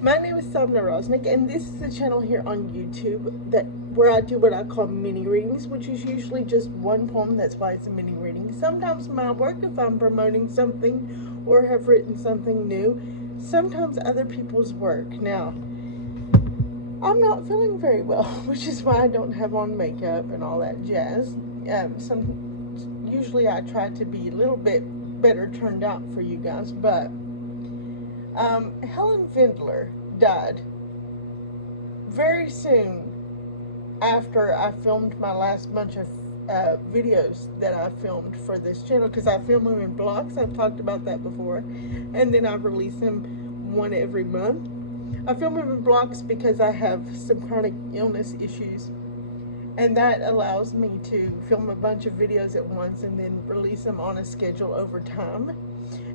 My name is Sabne Raznik, and this is a channel here on YouTube where I do what I call mini readings, which is usually just one poem. That's why it's a mini reading. Sometimes my work if I'm promoting something or have written something new. Sometimes other people's work. Now, I'm not feeling very well, which is why I don't have on makeup and all that jazz. Usually I try to be a little bit better turned out for you guys, but Helen Vendler died very soon after I filmed my last bunch of videos that I filmed for this channel, because I film them in blocks. I've talked about that before, and then I release them one every month. I film them in blocks because I have some chronic illness issues, and that allows me to film a bunch of videos at once and then release them on a schedule over time.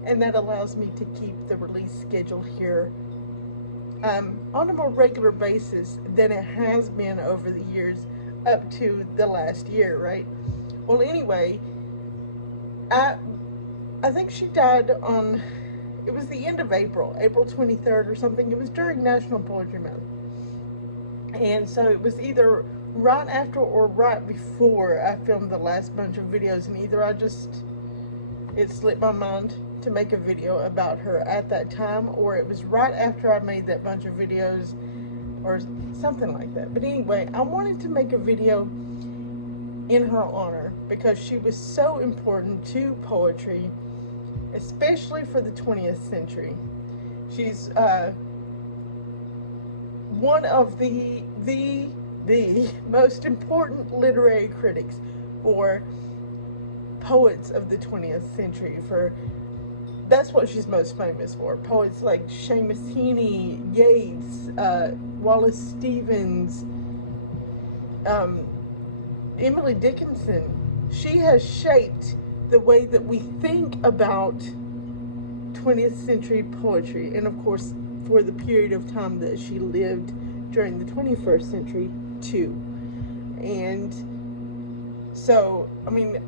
And that allows me to keep the release schedule here on a more regular basis than it has been over the years up to the last year, right? Well, anyway, I think she died on, it was the end of April 23rd or something. It was during National Poetry Month. And so it was either right after or right before I filmed the last bunch of videos, and either it slipped my mind to make a video about her at that time, or it was right after I made that bunch of videos or something like that. But anyway, I wanted to make a video in her honor because she was so important to poetry, especially for the 20th century. She's one of the most important literary critics for poets of the 20th century. That's what she's most famous for. Poets like Seamus Heaney, Yeats, Wallace Stevens, Emily Dickinson. She has shaped the way that we think about 20th century poetry, and of course for the period of time that she lived during the 21st century too. And so, I mean,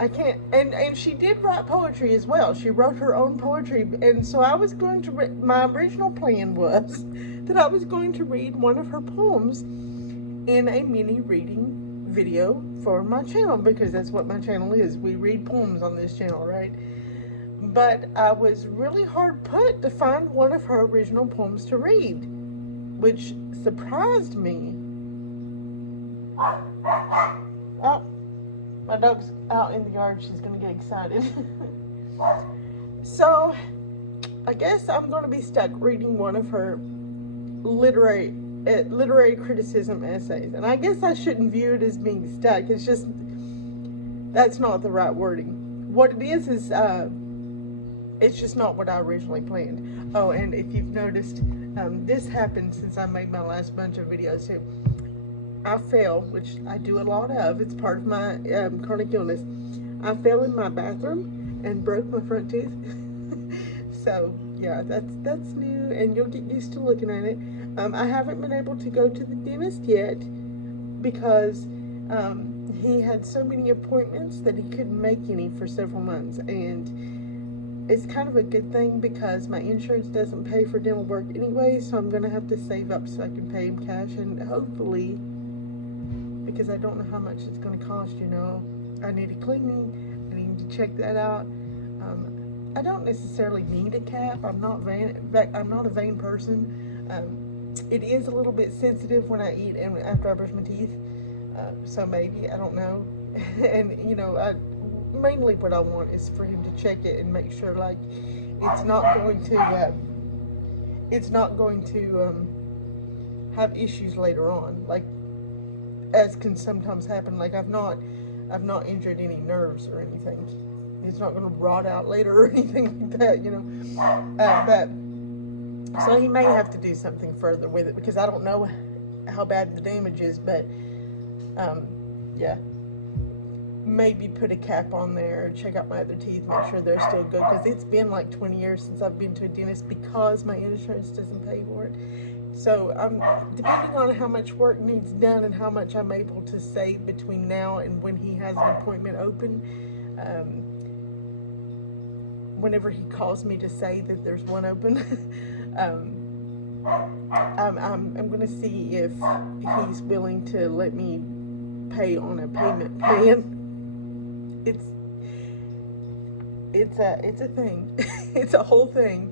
I can't, and she did write poetry as well. She wrote her own poetry, and so I was going to my original plan was that I was going to read one of her poems in a mini reading video for my channel, because that's what my channel is. We read poems on this channel, right? But I was really hard put to find one of her original poems to read, which surprised me. Oh, my dog's out in the yard. She's going to get excited. So, I guess I'm going to be stuck reading one of her literary criticism essays. And I guess I shouldn't view it as being stuck. It's just, that's not the right wording. What it is it's just not what I originally planned. Oh, and if you've noticed, this happened since I made my last bunch of videos too. I fell, which I do a lot of. It's part of my chronic illness. I fell in my bathroom and broke my front tooth. So yeah, that's new, and you'll get used to looking at it. I haven't been able to go to the dentist yet because he had so many appointments that he couldn't make any for several months, and it's kind of a good thing because my insurance doesn't pay for dental work anyway, so I'm gonna have to save up so I can pay him cash, and hopefully, because I don't know how much it's going to cost, you know. I need a cleaning. I need to check that out. I don't necessarily need a cap. I'm not a vain person. It is a little bit sensitive when I eat and after I brush my teeth. So maybe, I don't know. And you know, mainly what I want is for him to check it and make sure, like, it's not going to have issues later on, like, as can sometimes happen. Like, I've not injured any nerves or anything. It's not going to rot out later or anything like that, you know. But so he may have to do something further with it, because I don't know how bad the damage is. But yeah, maybe put a cap on there, check out my other teeth, make sure they're still good, because it's been like 20 years since I've been to a dentist because my insurance doesn't pay for it. So depending on how much work needs done and how much I'm able to save between now and when he has an appointment open, whenever he calls me to say that there's one open, I'm gonna see if he's willing to let me pay on a payment plan. It's a thing. It's a whole thing.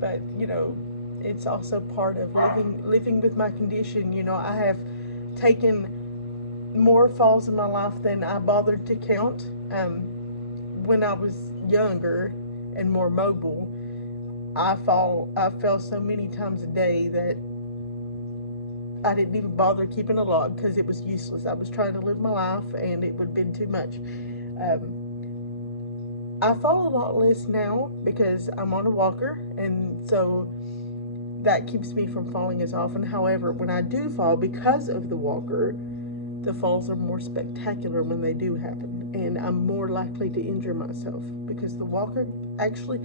But it's also part of living with my condition. I have taken more falls in my life than I bothered to count. When I was younger and more mobile, I fell so many times a day that I didn't even bother keeping a log because it was useless. I was trying to live my life and it would have been too much. I fall a lot less now because I'm on a walker, and so that keeps me from falling as often. However, when I do fall because of the walker, the falls are more spectacular when they do happen, and I'm more likely to injure myself because the walker actually,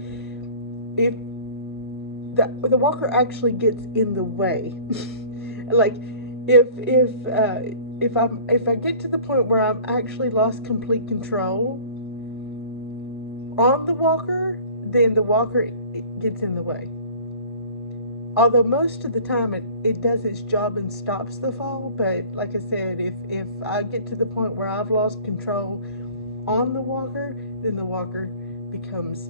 if the walker actually gets in the way. Like if I get to the point where I'm actually lost complete control on the walker, then the walker gets in the way. Although most of the time it does its job and stops the fall, but like I said, if I get to the point where I've lost control on the walker, then the walker becomes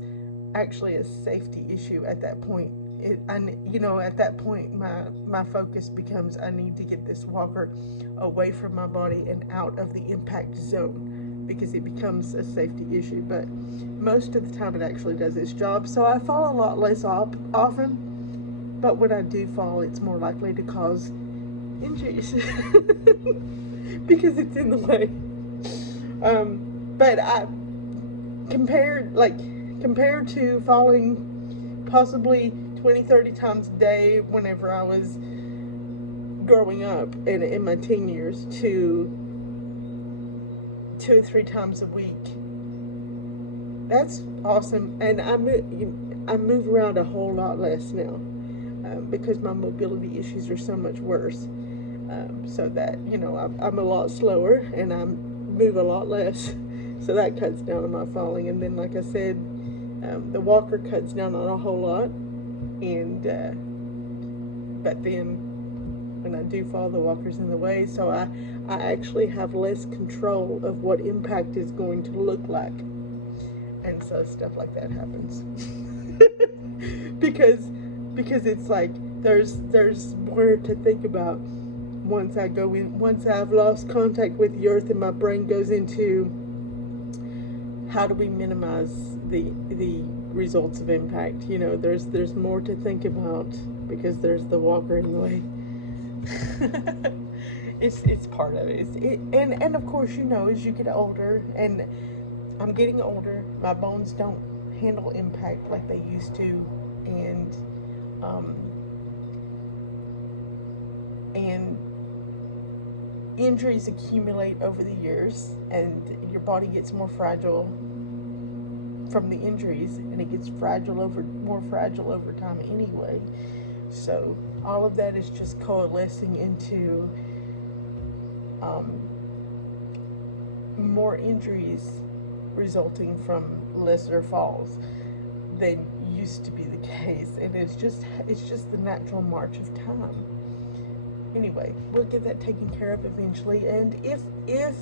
actually a safety issue at that point. At that point, my focus becomes, I need to get this walker away from my body and out of the impact zone, because it becomes a safety issue. But most of the time it actually does its job. So I fall a lot less often, but when I do fall, it's more likely to cause injuries because it's in the way. But compared to falling possibly 20-30 times a day whenever I was growing up in my teen years, to 2 or 3 times a week, that's awesome. And I move around a whole lot less now because my mobility issues are so much worse, so that I'm a lot slower and I move a lot less, so that cuts down on my falling. And then, like I said, the walker cuts down on a whole lot. And but then when I do fall, the walker's in the way, so I actually have less control of what impact is going to look like, and so stuff like that happens. because it's like there's more to think about once I've lost contact with the earth, and my brain goes into how do we minimize the results of impact. There's more to think about because there's the walker in the way. It's part of it. And of course, as you get older, and I'm getting older, my bones don't handle impact like they used to, and injuries accumulate over the years, and your body gets more fragile from the injuries, and it gets more fragile over time anyway. So all of that is just coalescing into more injuries resulting from lesser falls than used to be the case, and it's just the natural march of time. Anyway, we'll get that taken care of eventually, and if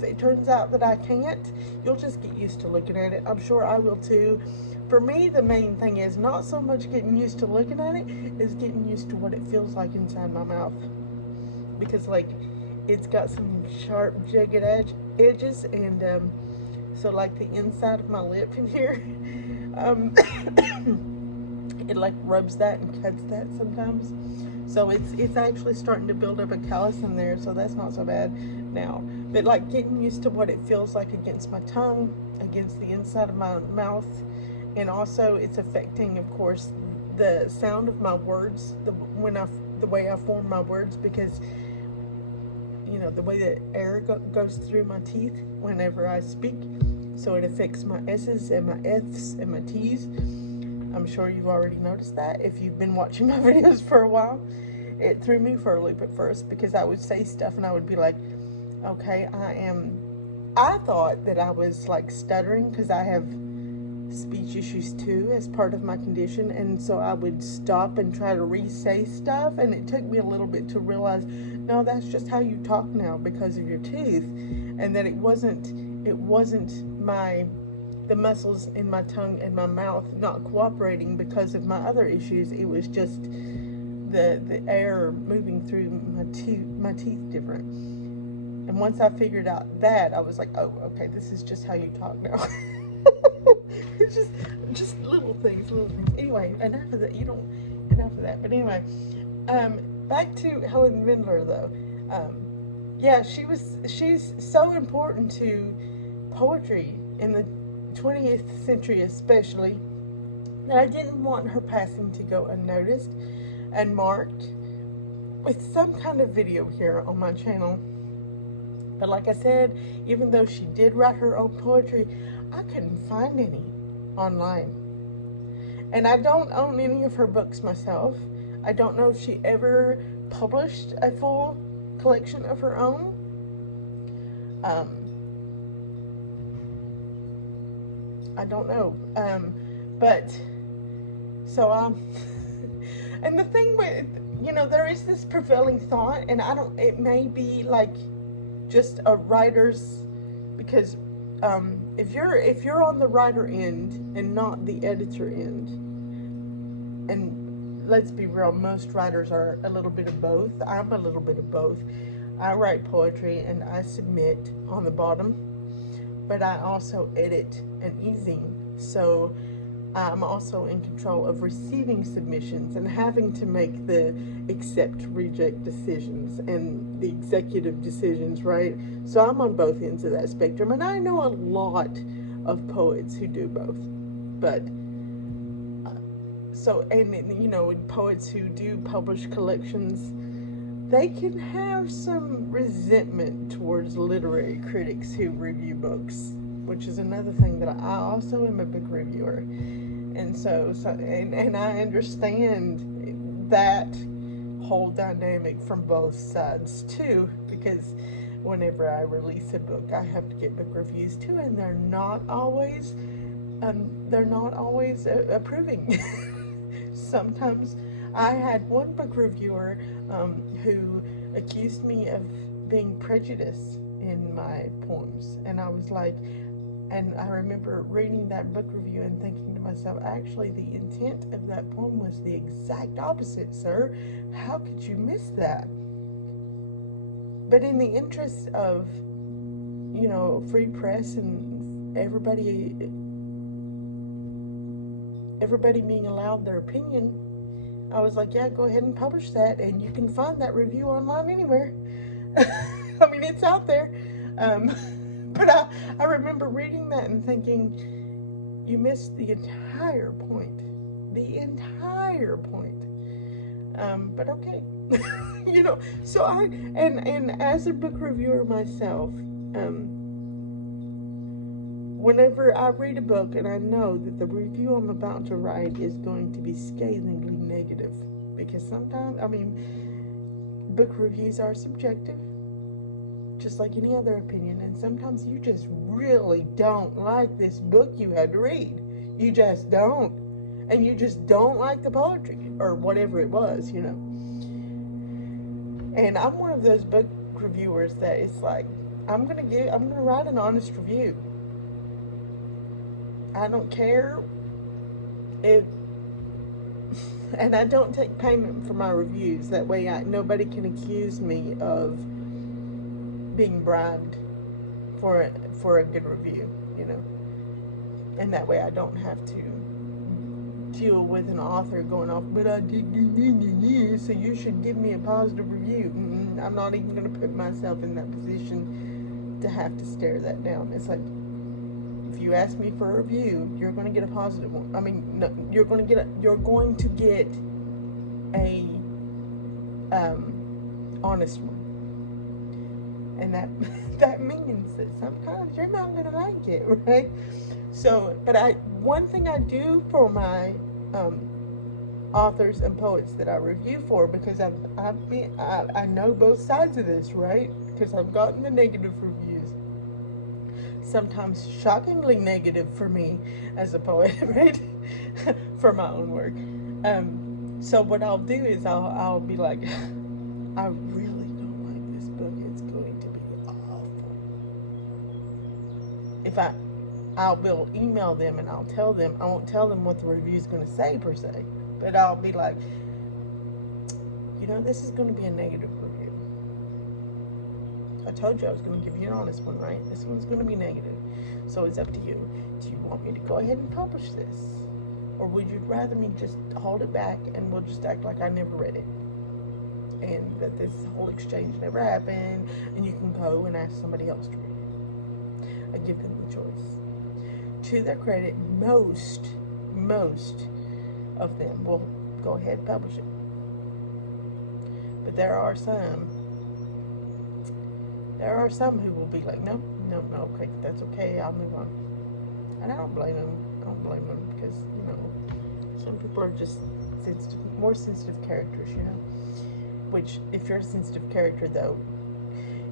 it turns out that I can't, you'll just get used to looking at it. I'm sure I will too. For me, the main thing is not so much getting used to looking at it, is getting used to what it feels like inside my mouth, because it's got some sharp, jagged edges, and so the inside of my lip in here, it rubs that and cuts that sometimes. So it's actually starting to build up a callus in there, so that's not so bad now. But getting used to what it feels like against my tongue, against the inside of my mouth, and also it's affecting, of course, the sound of my words, the way I form my words, because the way that air goes through my teeth whenever I speak, so it affects my S's and my F's and my T's. I'm sure you've already noticed that if you've been watching my videos for a while. It threw me for a loop at first, because I would say stuff and I would be like, okay, I thought that I was stuttering, because I have speech issues too as part of my condition, and so I would stop and try to re-say stuff, and it took me a little bit to realize, no, that's just how you talk now because of your teeth, and that it wasn't the muscles in my tongue and my mouth not cooperating because of my other issues. It was just the air moving through my teeth different. And once I figured out that, I was like, oh, okay, this is just how you talk now. It's just little things. Anyway, enough of that. But anyway, back to Helen Vendler though. Yeah, she's so important to poetry in the 20th century especially, that I didn't want her passing to go unnoticed and marked with some kind of video here on my channel. But like I said, even though she did write her own poetry, I couldn't find any online. And I don't own any of her books myself. I don't know if she ever published a full collection of her own. I don't know. But so and the thing with, there is this prevailing thought, and it may be like just a writer's, because if you're on the writer end and not the editor end, and let's be real, most writers are a little bit of both. I'm a little bit of both. I write poetry and I submit on the bottom, but I also edit an e-zine, so I'm also in control of receiving submissions and having to make the accept, reject decisions and the executive decisions, right? So I'm on both ends of that spectrum, and I know a lot of poets who do both. But poets who do publish collections, they can have some resentment towards literary critics who review books, which is another thing that I also am a book reviewer. And so I understand that whole dynamic from both sides too, because whenever I release a book, I have to get book reviews too, and they're not always approving. Sometimes I had one book reviewer who accused me of being prejudiced in my poems, and I was like, and I remember reading that book review and thinking to myself, actually the intent of that poem was the exact opposite, sir. How could you miss that? But in the interest of, free press and everybody being allowed their opinion, I was like, yeah, go ahead and publish that, and you can find that review online anywhere. I mean, it's out there. But I remember reading that and thinking, you missed the entire point. The entire point. But okay. So and as a book reviewer myself, whenever I read a book and I know that the review I'm about to write is going to be scathingly negative, because sometimes, book reviews are subjective, just like any other opinion, and sometimes you just really don't like this book you had to read. You just don't. And you just don't like the poetry, or whatever it was, And I'm one of those book reviewers that it's like, I'm gonna write an honest review. I don't care if, and I don't take payment for my reviews. That way nobody can accuse me of being bribed for a good review, and that way I don't have to deal with an author going off, but I did this, so you should give me a positive review. I'm not even going to put myself in that position to have to stare that down. It's like, if you ask me for a review, you're going to get a positive one. No, you're going to get a honest one. And that means that sometimes you're not going to like it, right? So, but one thing I do for my authors and poets that I review for, because I know both sides of this, right? Because I've gotten the negative reviews. sometimes shockingly negative for me as a poet, right? For my own work. So what I'll do is I'll be like, I really don't like this book. It's going to be awful. If I will email them and I'll tell them, I won't tell them what the review is going to say per se, but I'll be like, this is going to be a negative review. I told you I was going to give you an honest one, right? This one's going to be negative. So it's up to you. Do you want me to go ahead and publish this? Or would you rather me just hold it back and we'll just act like I never read it? And that this whole exchange never happened, and you can go and ask somebody else to read it. I give them the choice. To their credit, most of them will go ahead and publish it. But there are some who will be like, no, okay, that's okay, I'll move on. And I don't blame them. Because, some people are just more sensitive characters, Which, if you're a sensitive character, though,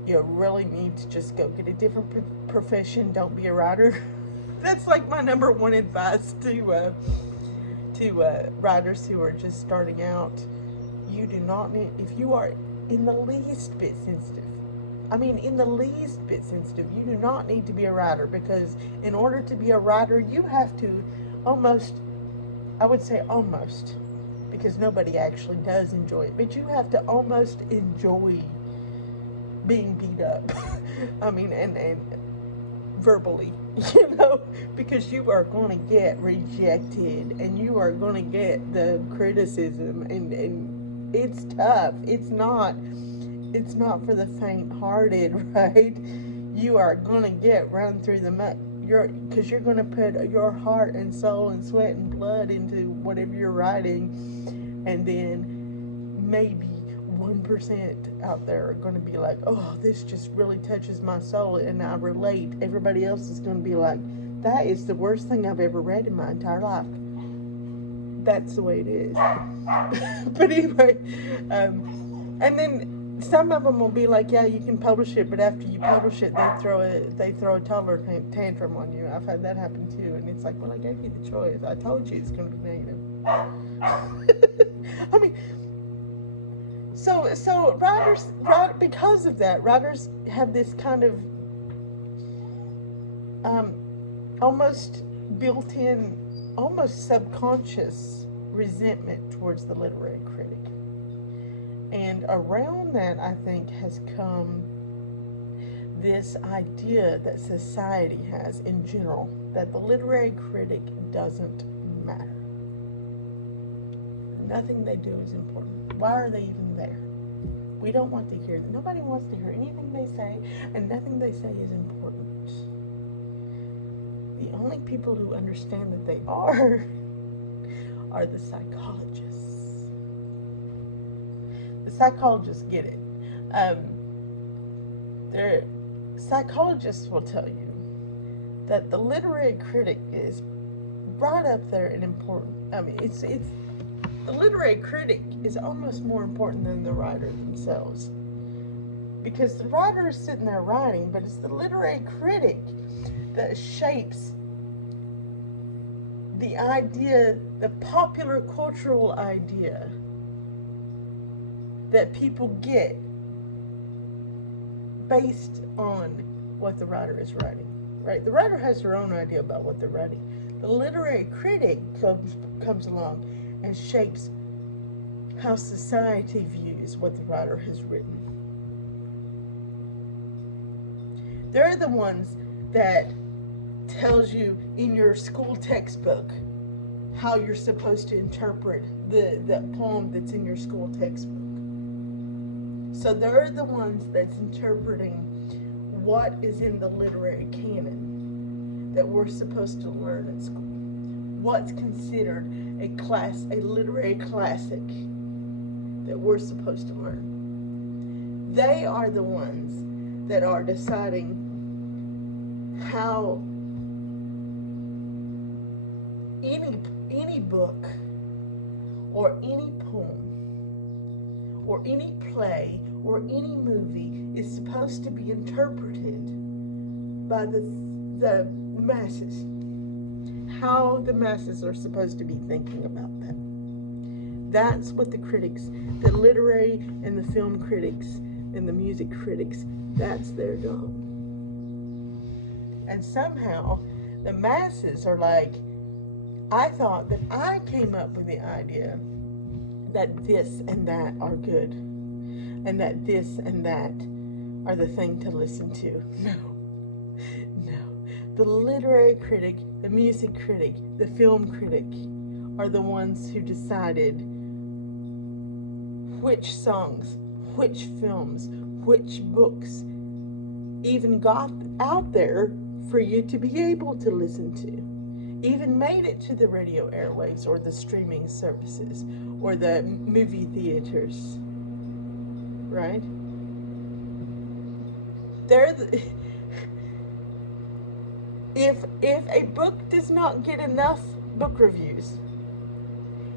you really need to just go get a different profession. Don't be a writer. That's like my number one advice to writers who are just starting out. You do not need, if you are in the least bit sensitive, you do not need to be a writer, because in order to be a writer, you have to almost, because nobody actually does enjoy it, but you have to almost enjoy being beat up. And verbally, because you are going to get rejected and you are going to get the criticism, and it's tough. It's not for the faint-hearted, right? You are going to get run through the mud. Because you're going to put your heart and soul and sweat and blood into whatever you're writing, and then maybe 1% out there are going to be like, oh, this just really touches my soul and I relate. Everybody else is going to be like, that is the worst thing I've ever read in my entire life. That's the way it is. But anyway, and then some of them will be like, yeah, you can publish it, but after you publish it, they throw a toddler tantrum on you. I've had that happen too, and it's like, well, I gave you the choice. I told you it's going to be negative. So writers, because of that, writers have this kind of almost built-in, almost subconscious resentment towards the literary critic. And around that, I think, has come this idea that society has in general, that the literary critic doesn't matter. Nothing they do is important. Why are they even there? We don't want to hear them. Nobody wants to hear anything they say, and nothing they say is important. The only people who understand that they are the psychologists. The psychologists get it. Psychologists will tell you that the literary critic is right up there and important. It's the literary critic is almost more important than the writer themselves, because the writer is sitting there writing, but it's the literary critic that shapes the idea, the popular cultural idea that people get based on what the writer is writing, right? The writer has their own idea about what they're writing. The literary critic comes along and shapes how society views what the writer has written. They're the ones that tells you in your school textbook how you're supposed to interpret the poem that's in your school textbook. So they're the ones that's interpreting what is in the literary canon that we're supposed to learn at school. What's considered a literary classic that we're supposed to learn. They are the ones that are deciding how any book or any poem or any play or any movie is supposed to be interpreted by the the masses, how the masses are supposed to be thinking about that. That's what the critics, the literary and the film critics and the music critics, that's their job. And somehow the masses are like, I thought that I came up with the idea that this and that are good, and that this and that are the thing to listen to. No. The literary critic, the music critic, the film critic are the ones who decided which songs, which films, which books even got out there for you to be able to listen to, even made it to the radio airwaves or the streaming services or the movie theaters, right? If a book does not get enough book reviews,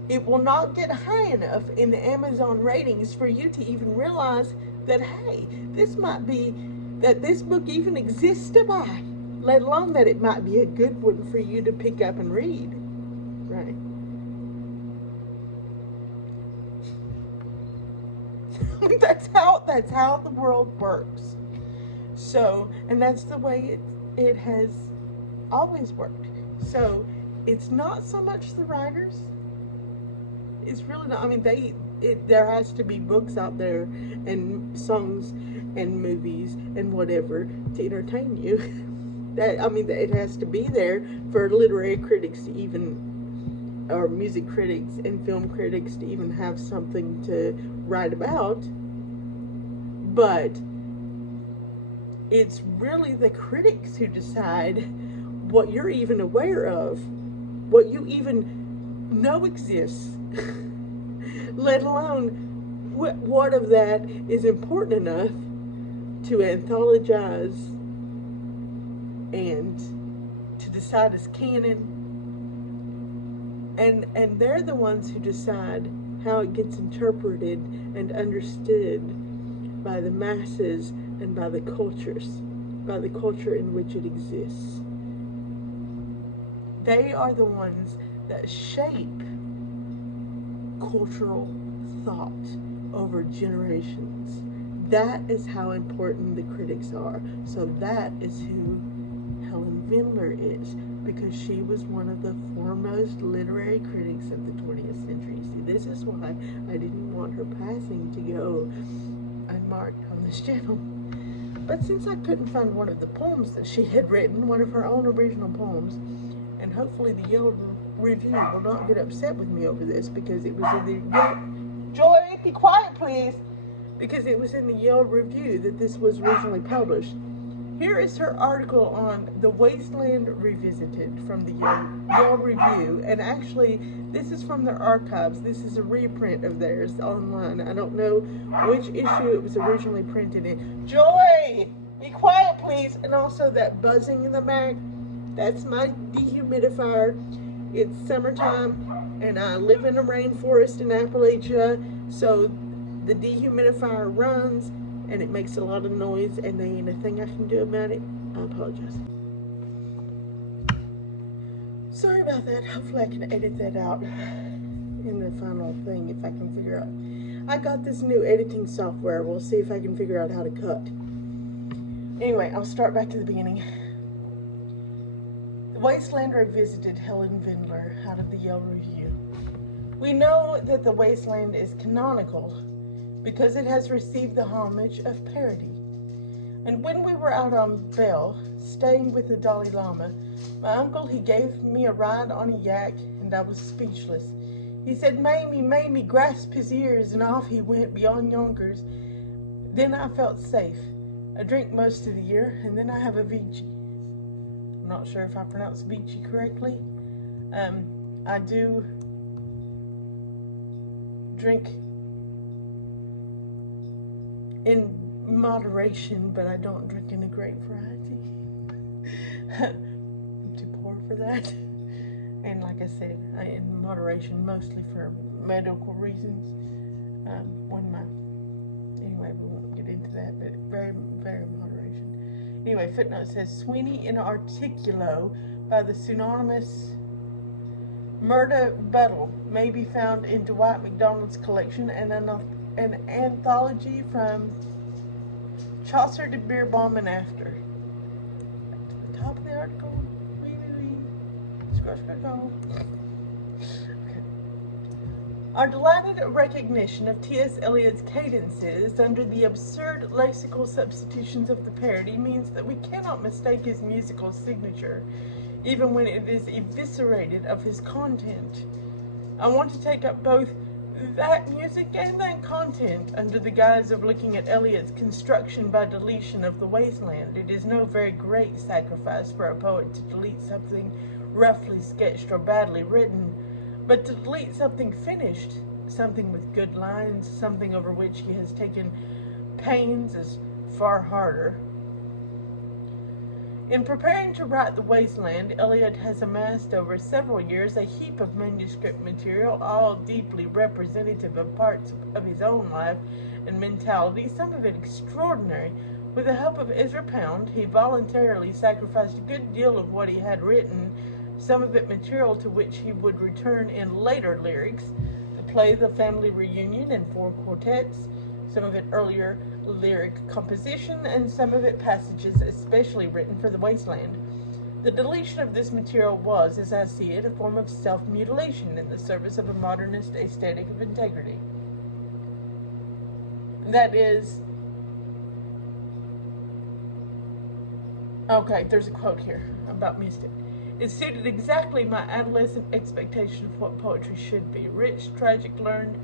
it will not get high enough in the Amazon ratings for you to even realize that, hey, this might be, that this book even exists to buy, let alone that it might be a good one for you to pick up and read, right? That's how the world works. So, and that's the way it has always worked. So, it's not so much the writers. It's really not. I mean, there has to be books out there and songs and movies and whatever to entertain you. It has to be there for literary critics to even, or music critics and film critics to even have something to write about. But it's really the critics who decide what you're even aware of, what you even know exists, let alone what of that is important enough to anthologize and to decide as canon. And they're the ones who decide how it gets interpreted and understood by the masses and by the cultures, by the culture in which it exists. They are the ones that shape cultural thought over generations. That is how important the critics are. So that is who Helen Vendler is, because she was one of the foremost literary critics of the 20th century. See, this is why I didn't want her passing to go unmarked on this channel. But since I couldn't find one of the poems that she had written, one of her own original poems, and hopefully the Yale Review will not get upset with me over this, because it was in the Yale... Joy, be quiet, please! Because it was in the Yale Review that this was originally published. Here is her article on The Wasteland Revisited from the Yale Review, and actually this is from their archives. This is a reprint of theirs online. I don't know which issue it was originally printed in. Joy, be quiet, please! And also that buzzing in the back, that's my dehumidifier. It's summertime, and I live in a rainforest in Appalachia, so the dehumidifier runs, and it makes a lot of noise, and there ain't a thing I can do about it. I apologize. Sorry about that. Hopefully I can edit that out in the final thing if I can figure out. I got this new editing software. We'll see if I can figure out how to cut. Anyway, I'll start back to the beginning. The Wasteland Revisited, Helen Vendler, out of the Yale Review. We know that The Wasteland is canonical because it has received the homage of parody. And when we were out on Bell, staying with the Dalai Lama, my uncle, he gave me a ride on a yak, and I was speechless. He said, Mamie, grasp his ears, and off he went beyond Yonkers. Then I felt safe. I drink most of the year, and then I have a Vici. I'm not sure if I pronounced Vici correctly. I do drink in moderation, but I don't drink in a great variety. I'm too poor for that. And like I said, in moderation, mostly for medical reasons. Anyway, we won't get into that, but very, very moderation. Anyway. Anyway, footnote says Sweeney in Articulo by the pseudonymous Murda Buttle may be found in Dwight MacDonald's collection and an anthology from Chaucer to Beerbohm and after. Back to the top of the article. Scroll. Okay. Our delighted recognition of T.S. Eliot's cadences under the absurd lexical substitutions of the parody means that we cannot mistake his musical signature, even when it is eviscerated of his content. I want to take up both that music and that content under the guise of looking at Eliot's construction by deletion of the wasteland. It is no very great sacrifice for a poet to delete something roughly sketched or badly written, but to delete something finished, something with good lines, something over which he has taken pains, is far harder. In preparing to write The Wasteland, Eliot has amassed over several years a heap of manuscript material, all deeply representative of parts of his own life and mentality, some of it extraordinary. With the help of Ezra Pound, he voluntarily sacrificed a good deal of what he had written, some of it material to which he would return in later lyrics, the play The Family Reunion and 4 quartets, some of it earlier lyric composition, and some of it passages especially written for The Wasteland. The deletion of this material was, as I see it, a form of self-mutilation in the service of a modernist aesthetic of integrity. That is... Okay, there's a quote here about music. It suited exactly my adolescent expectation of what poetry should be. Rich, tragic, learned,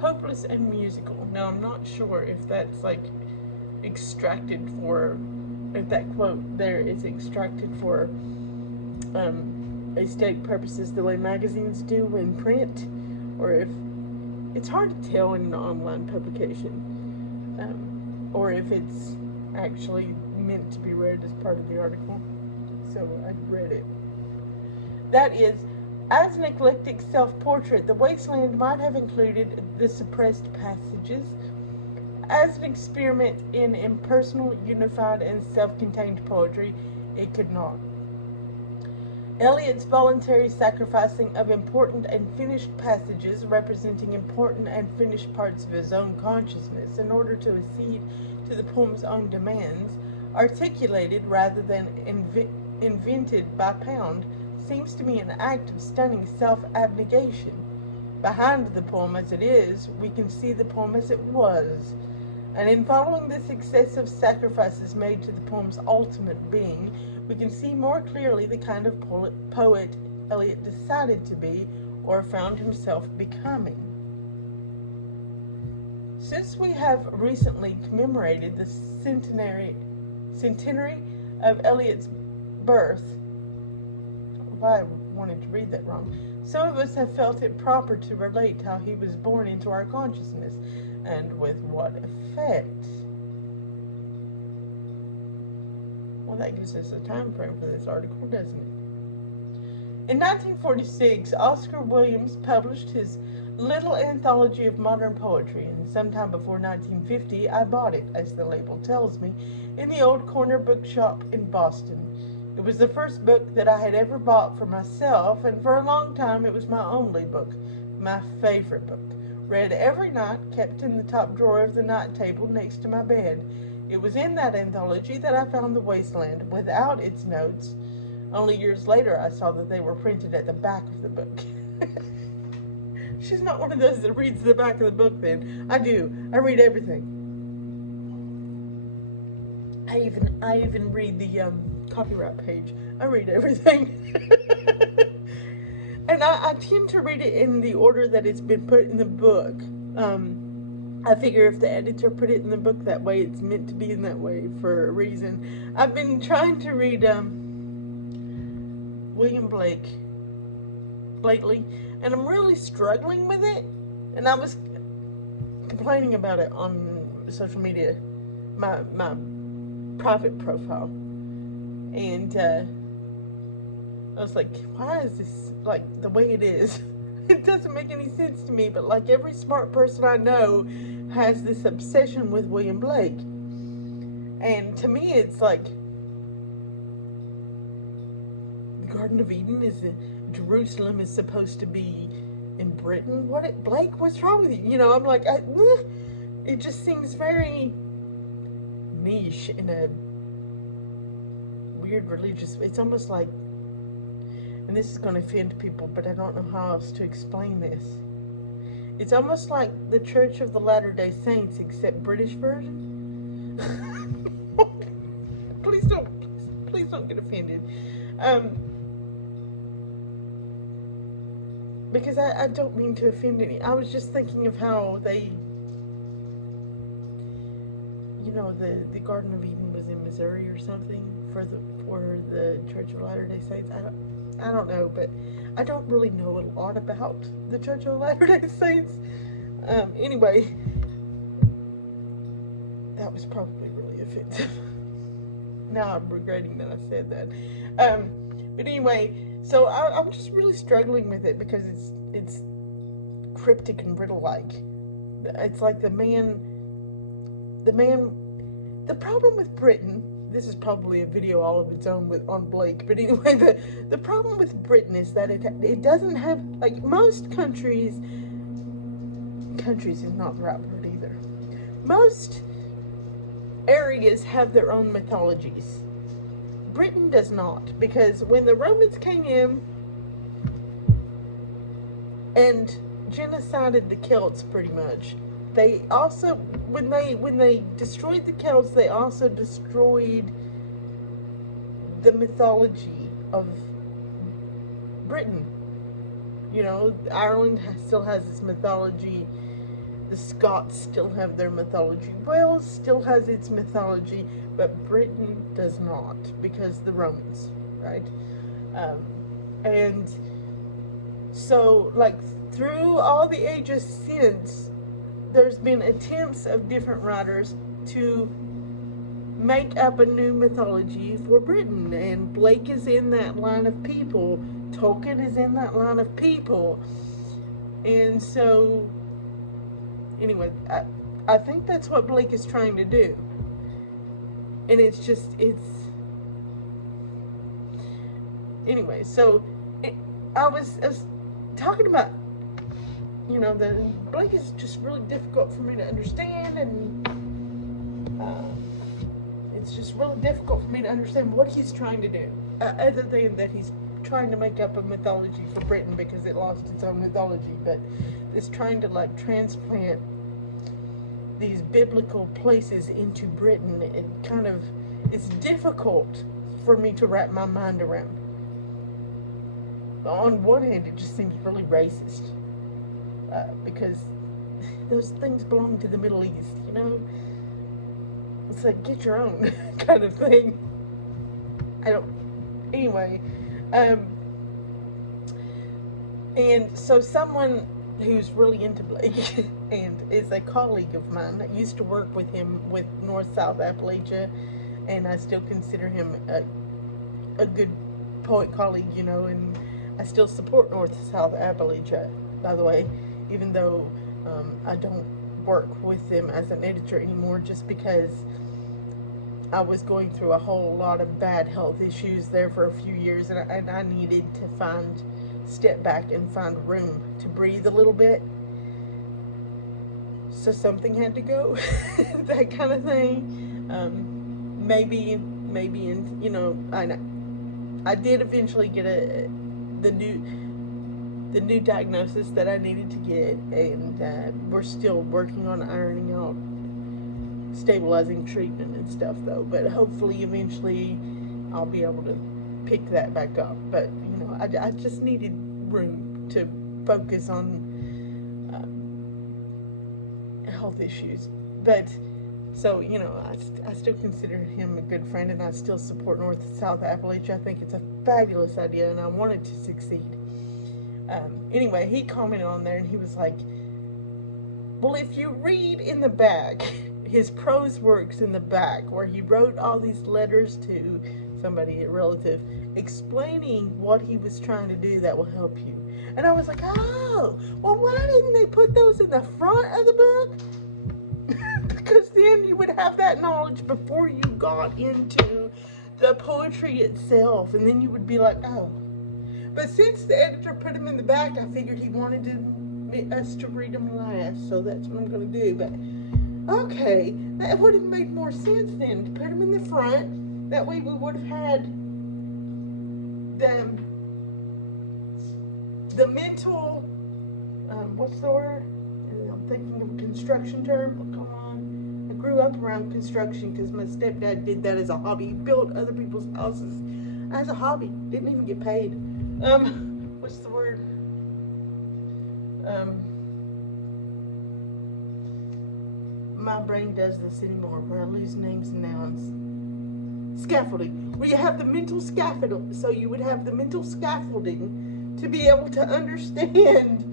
hopeless, and musical. Now, I'm not sure if that's like extracted for, if that quote there is extracted for aesthetic purposes the way magazines do in print, or if it's hard to tell in an online publication, or if it's actually meant to be read as part of the article. So I read it. That is, as an eclectic self-portrait, The Wasteland might have included the suppressed passages. As an experiment in impersonal, unified, and self-contained poetry, it could not. Eliot's voluntary sacrificing of important and finished passages representing important and finished parts of his own consciousness in order to accede to the poem's own demands, articulated rather than invented by Pound, seems to me an act of stunning self-abnegation. Behind the poem as it is, we can see the poem as it was. And in following the successive sacrifices made to the poem's ultimate being, we can see more clearly the kind of poet Eliot decided to be, or found himself becoming. Since we have recently commemorated the centenary of Eliot's birth, I wanted to read that wrong. Some of us have felt it proper to relate how he was born into our consciousness, and with what effect. Well, that gives us a time frame for this article, doesn't it? In 1946, Oscar Williams published his Little Anthology of Modern Poetry, and sometime before 1950, I bought it, as the label tells me, in the old corner bookshop in Boston. It was the first book that I had ever bought for myself, and for a long time it was my only book, my favorite book. Read every night, kept in the top drawer of the night table next to my bed. It was in that anthology that I found The Wasteland, without its notes. Only years later I saw that they were printed at the back of the book. She's not one of those that reads the back of the book then. I do. I read everything. I even read the copyright page. I read everything. And I tend to read it in the order that it's been put in the book. I figure if the editor put it in the book that way, it's meant to be in that way for a reason. I've been trying to read William Blake lately, and I'm really struggling with it. And I was complaining about it on social media, my private profile, and I was like, why is this like the way it is? It doesn't make any sense to me, but like every smart person I know has this obsession with William Blake, and to me it's like, Garden of Eden is in Jerusalem is supposed to be in Britain. Blake, what's wrong with you? You know, I'm like, it just seems very niche in a weird religious, it's almost like, and this is going to offend people, but I don't know how else to explain this. It's almost like the Church of the Latter-day Saints, except British version. please don't get offended. Because I don't mean to offend any. I was just thinking of how they, you know, the Garden of Eden was in Missouri or something for the Church of Latter-day Saints. I don't know, but I don't really know a lot about the Church of Latter-day Saints. Anyway, that was probably really offensive. Now I'm regretting that I said that. But anyway, so I'm just really struggling with it because it's cryptic and riddle-like. It's like the problem with Britain, this is probably a video all of its own on Blake, but anyway, the problem with Britain is that it doesn't have, like most countries is not the right word either. Most areas have their own mythologies. Britain does not, because when the Romans came in and genocided the Celts pretty much, they also, when they destroyed the Celts, they also destroyed the mythology of Britain. You know, Ireland still has its mythology. The Scots still have their mythology. Wales still has its mythology, but Britain does not, because the Romans, right? And so, like, through all the ages since, there's been attempts of different writers to make up a new mythology for Britain, and Blake is in that line of people. Tolkien is in that line of people. And so, anyway, I think that's what Blake is trying to do. And anyway, so I was talking about, you know, Blake is just really difficult for me to understand, and it's just really difficult for me to understand what he's trying to do, other than that he's trying to make up a mythology for Britain because it lost its own mythology, but it's trying to, like, transplant these biblical places into Britain. It's difficult for me to wrap my mind around. On one hand, it just seems really racist, because those things belong to the Middle East, you know? It's like, get your own kind of thing. Anyway, and so someone who's really into Blake and is a colleague of mine, I used to work with him with North-South Appalachia, and I still consider him a good poet colleague, you know, and I still support North-South Appalachia, by the way, even though I don't work with them as an editor anymore, just because I was going through a whole lot of bad health issues there for a few years, and I needed to step back and find room to breathe a little bit. So something had to go, that kind of thing. Maybe, and you know, I did eventually get the new diagnosis that I needed to get, and we're still working on ironing out stabilizing treatment and stuff, though. But hopefully, eventually, I'll be able to pick that back up. But you know, I just needed room to focus on health issues. But so, you know, I still consider him a good friend, and I still support North-South Appalachia. I think it's a fabulous idea, and I want it to succeed. Anyway, he commented on there, and he was like, well, if you read in the back, his prose works in the back, where he wrote all these letters to somebody, a relative, explaining what he was trying to do, that will help you. And I was like, oh, well, why didn't they put those in the front of the book? Because then you would have that knowledge before you got into the poetry itself, and then you would be like, oh. But since the editor put them in the back, I figured he wanted us to read them last, so that's what I'm going to do. But okay, that would have made more sense then to put them in the front. That way we would have had the mental, what's the word? I'm thinking of a construction term. Come on. I grew up around construction because my stepdad did that as a hobby. He built other people's houses as a hobby. Didn't even get paid. What's the word? My brain does this anymore, where I lose names and nouns. Scaffolding. Where you have the mental scaffolding. So you would have the mental scaffolding to be able to understand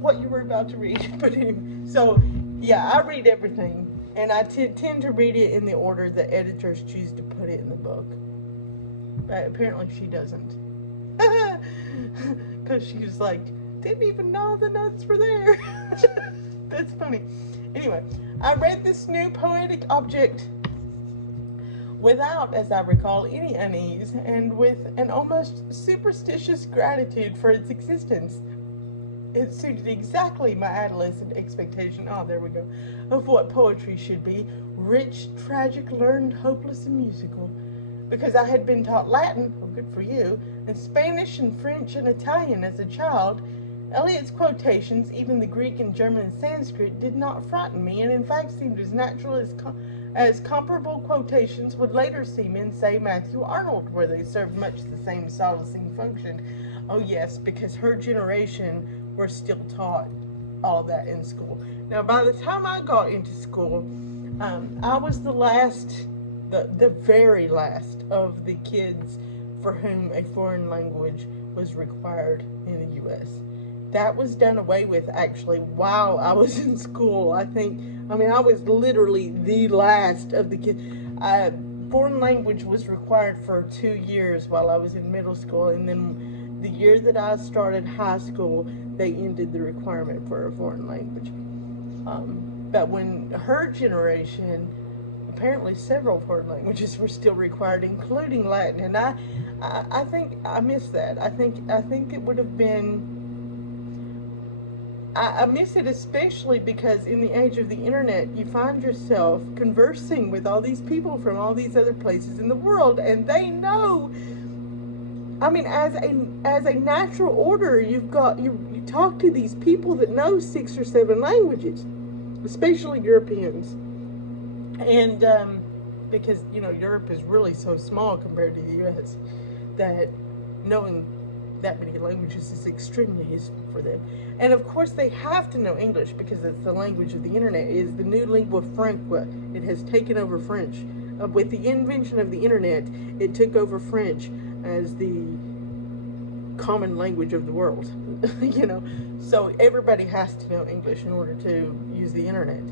what you were about to read. But anyway, so yeah, I read everything, and I tend to read it in the order the editors choose to put it in the book. But apparently she doesn't. Because she was like, didn't even know the notes were there. That's funny. Anyway, I read this new poetic object without, as I recall, any unease, and with an almost superstitious gratitude for its existence. It suited exactly my adolescent expectation, there we go, of what poetry should be: rich, tragic, learned, hopeless, and musical. Because I had been taught Latin, good for you, and Spanish and French and Italian as a child, Eliot's quotations, even the Greek and German and Sanskrit, did not frighten me, and in fact seemed as natural as comparable quotations would later seem in, say, Matthew Arnold, where they served much the same solacing function. Oh yes, because her generation were still taught all that in school. Now, by the time I got into school, I was the very last of the kids for whom a foreign language was required in the U.S. That was done away with, actually, while I was in school. I was literally the last of the kids. Foreign language was required for 2 years while I was in middle school, and then the year that I started high school, they ended the requirement for a foreign language. But when her generation, apparently several foreign languages were still required, including Latin, and I think I miss that. I think it would have been. I miss it especially because in the age of the internet, you find yourself conversing with all these people from all these other places in the world, and they know. I mean, as a natural order, you talk to these people that know 6 or 7 languages, especially Europeans, and because Europe is really so small compared to the U.S. that knowing that many languages is extremely useful for them. And of course they have to know English because it's the language of the internet. It is the new lingua franca. It has taken over French. With the invention of the internet, it took over French as the common language of the world. So everybody has to know English in order to use the internet.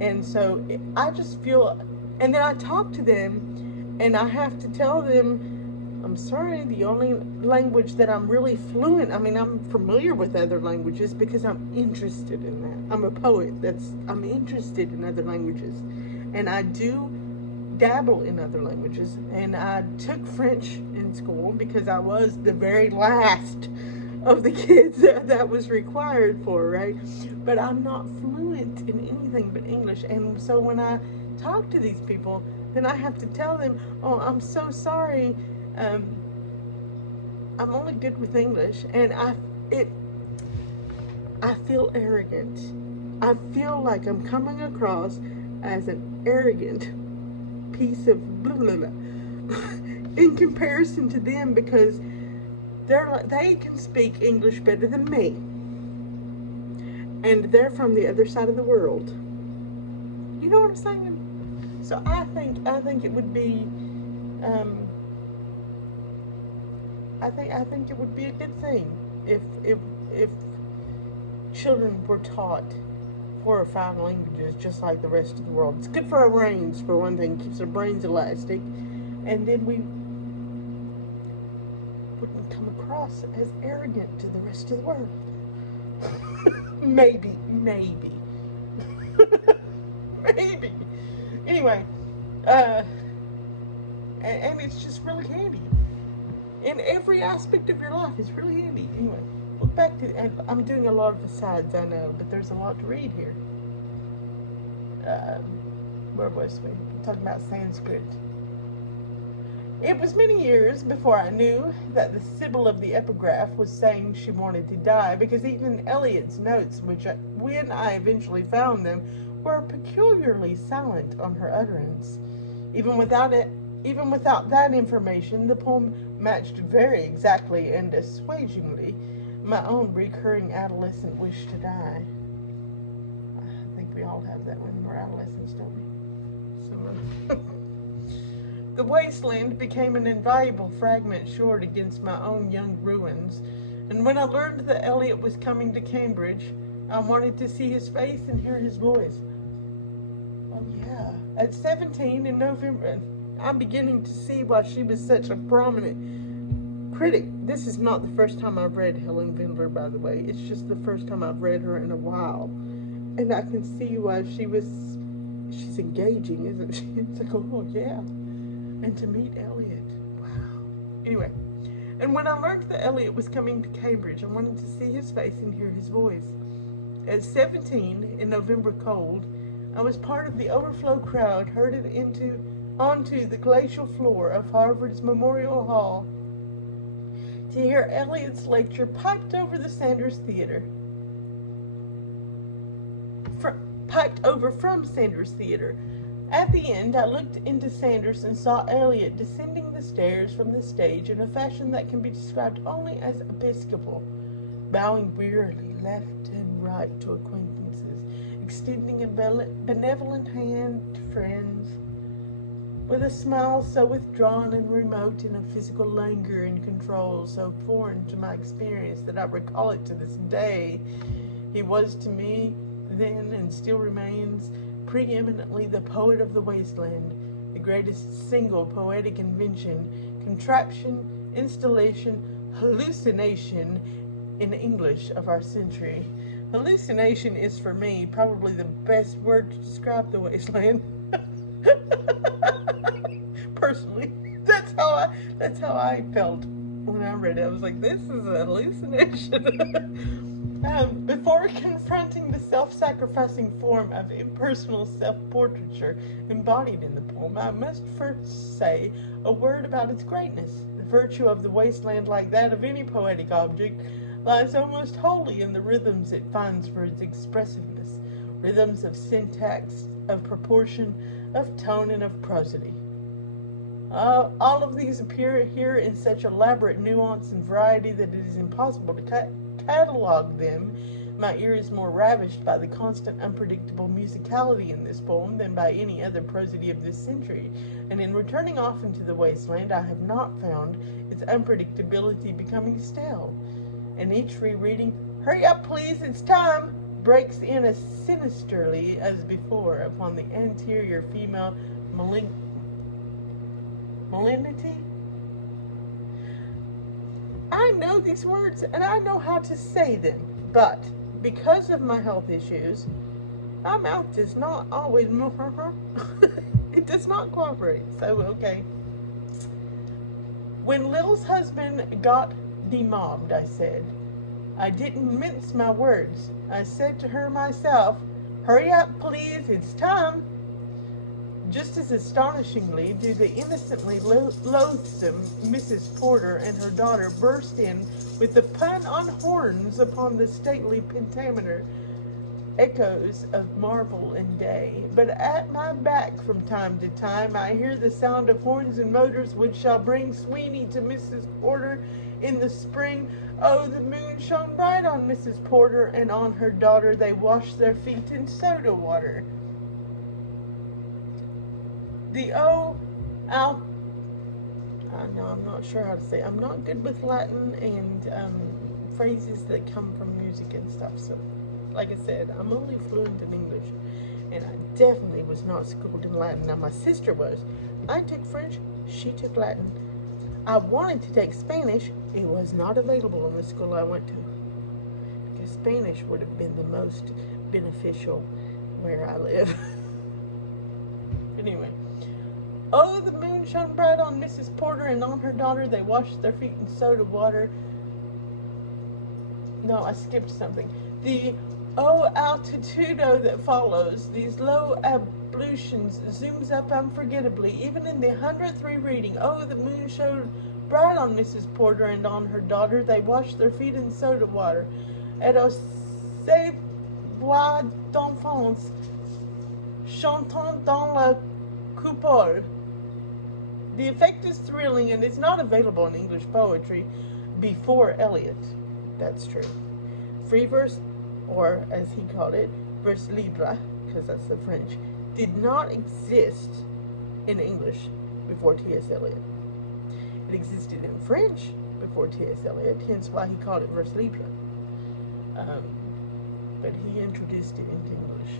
And so I just feel, and then I talk to them and I have to tell them, I'm sorry, the only language that I'm really fluent, I'm familiar with other languages because I'm interested in that. I'm a poet. I'm interested in other languages. And I do dabble in other languages. And I took French in school because I was the very last of the kids that was required for, right? But I'm not fluent in anything but English. And so when I talk to these people, then I have to tell them, oh, I'm so sorry. I'm only good with English, and I feel arrogant. I feel like I'm coming across as an arrogant piece of blah, blah, blah, in comparison to them, because they can speak English better than me, and they're from the other side of the world. You know what I'm saying? So I think it would be. I think it would be a good thing if children were taught 4 or 5 languages just like the rest of the world. It's good for our brains, for one thing, keeps our brains elastic, and then we wouldn't come across as arrogant to the rest of the world. maybe. Maybe. Anyway, and it's just really handy. In every aspect of your life, it's really handy. Anyway, look back to, and I'm doing a lot of asides, I know, but there's a lot to read here. Where was we? Talking about Sanskrit. It was many years before I knew that the Sibyl of the epigraph was saying she wanted to die, because even Eliot's notes, when I eventually found them, were peculiarly silent on her utterance. Even without that information, the poem matched very exactly and assuagingly my own recurring adolescent wish to die. I think we all have that when we're adolescents, don't we? The wasteland became an invaluable fragment shored against my own young ruins, and when I learned that Eliot was coming to Cambridge, I wanted to see his face and hear his voice. Oh yeah, at 17 in November, I'm beginning to see why she was such a prominent critic. This is not the first time I've read Helen Vendler, by the way. It's just the first time I've read her in a while, and I can see why she's engaging, isn't she? It's like, oh yeah. And to meet Eliot. Wow. Anyway, and when I learned that Eliot was coming to Cambridge, I wanted to see his face and hear his voice. At 17, in November cold, I was part of the overflow crowd herded onto the glacial floor of Harvard's Memorial Hall to hear Eliot's lecture piped over the Sanders Theater. Piped over from Sanders Theater. At the end, I looked into Sanders and saw Eliot descending the stairs from the stage in a fashion that can be described only as episcopal, bowing wearily left and right to acquaintances, extending a benevolent hand to friends, with a smile so withdrawn and remote, and a physical languor and control so foreign to my experience that I recall it to this day. He was to me then, and still remains, preeminently the poet of the wasteland, the greatest single poetic invention, contraption, installation, hallucination in English of our century. Hallucination is, for me, probably the best word to describe the wasteland. Personally, that's how I felt when I read it. I was like, this is a hallucination. Before confronting the self-sacrificing form of impersonal self-portraiture embodied in the poem, I must first say a word about its greatness. The virtue of the wasteland, like that of any poetic object, lies almost wholly in the rhythms it finds for its expressiveness, rhythms of syntax, of proportion, of tone, and of prosody. All of these appear here in such elaborate nuance and variety that it is impossible to catalog them. My ear is more ravished by the constant, unpredictable musicality in this poem than by any other prosody of this century, and in returning off into the wasteland, I have not found its unpredictability becoming stale. And each rereading, "Hurry up, please, it's time," breaks in as sinisterly as before upon the anterior female malignity. I know these words and I know how to say them, but because of my health issues, my mouth does not always it does not cooperate. So okay. When Lil's husband got demobbed, I said, I didn't mince my words. I said to her myself, "Hurry up, please, it's time." Just as astonishingly do the innocently loathsome Mrs. Porter and her daughter burst in with the pun on horns upon the stately pentameter, echoes of marvel and day. But at my back from time to time I hear the sound of horns and motors which shall bring Sweeney to Mrs. Porter in the spring. Oh, the moon shone bright on Mrs. Porter, and on her daughter they washed their feet in soda water. I'm not sure how to say it. I'm not good with Latin and phrases that come from music and stuff. So, like I said, I'm only fluent in English, and I definitely was not schooled in Latin. Now, my sister was. I took French. She took Latin. I wanted to take Spanish. It was not available in the school I went to, because Spanish would have been the most beneficial where I live. Anyway. Oh, the moon shone bright on Mrs. Porter and on her daughter. They washed their feet in soda water. No, I skipped something. The O altitudo that follows, these low ablutions, zooms up unforgettably, even in the 100th rereading. Oh, the moon shone bright on Mrs. Porter and on her daughter. They washed their feet in soda water. Et au ces voix d'enfance, chantant dans la coupole. The effect is thrilling and is not available in English poetry before Eliot. That's true. Free verse, or as he called it, verse libre, because that's the French, did not exist in English before T.S. Eliot. It existed in French before T.S. Eliot, hence why he called it verse libre. But he introduced it into English.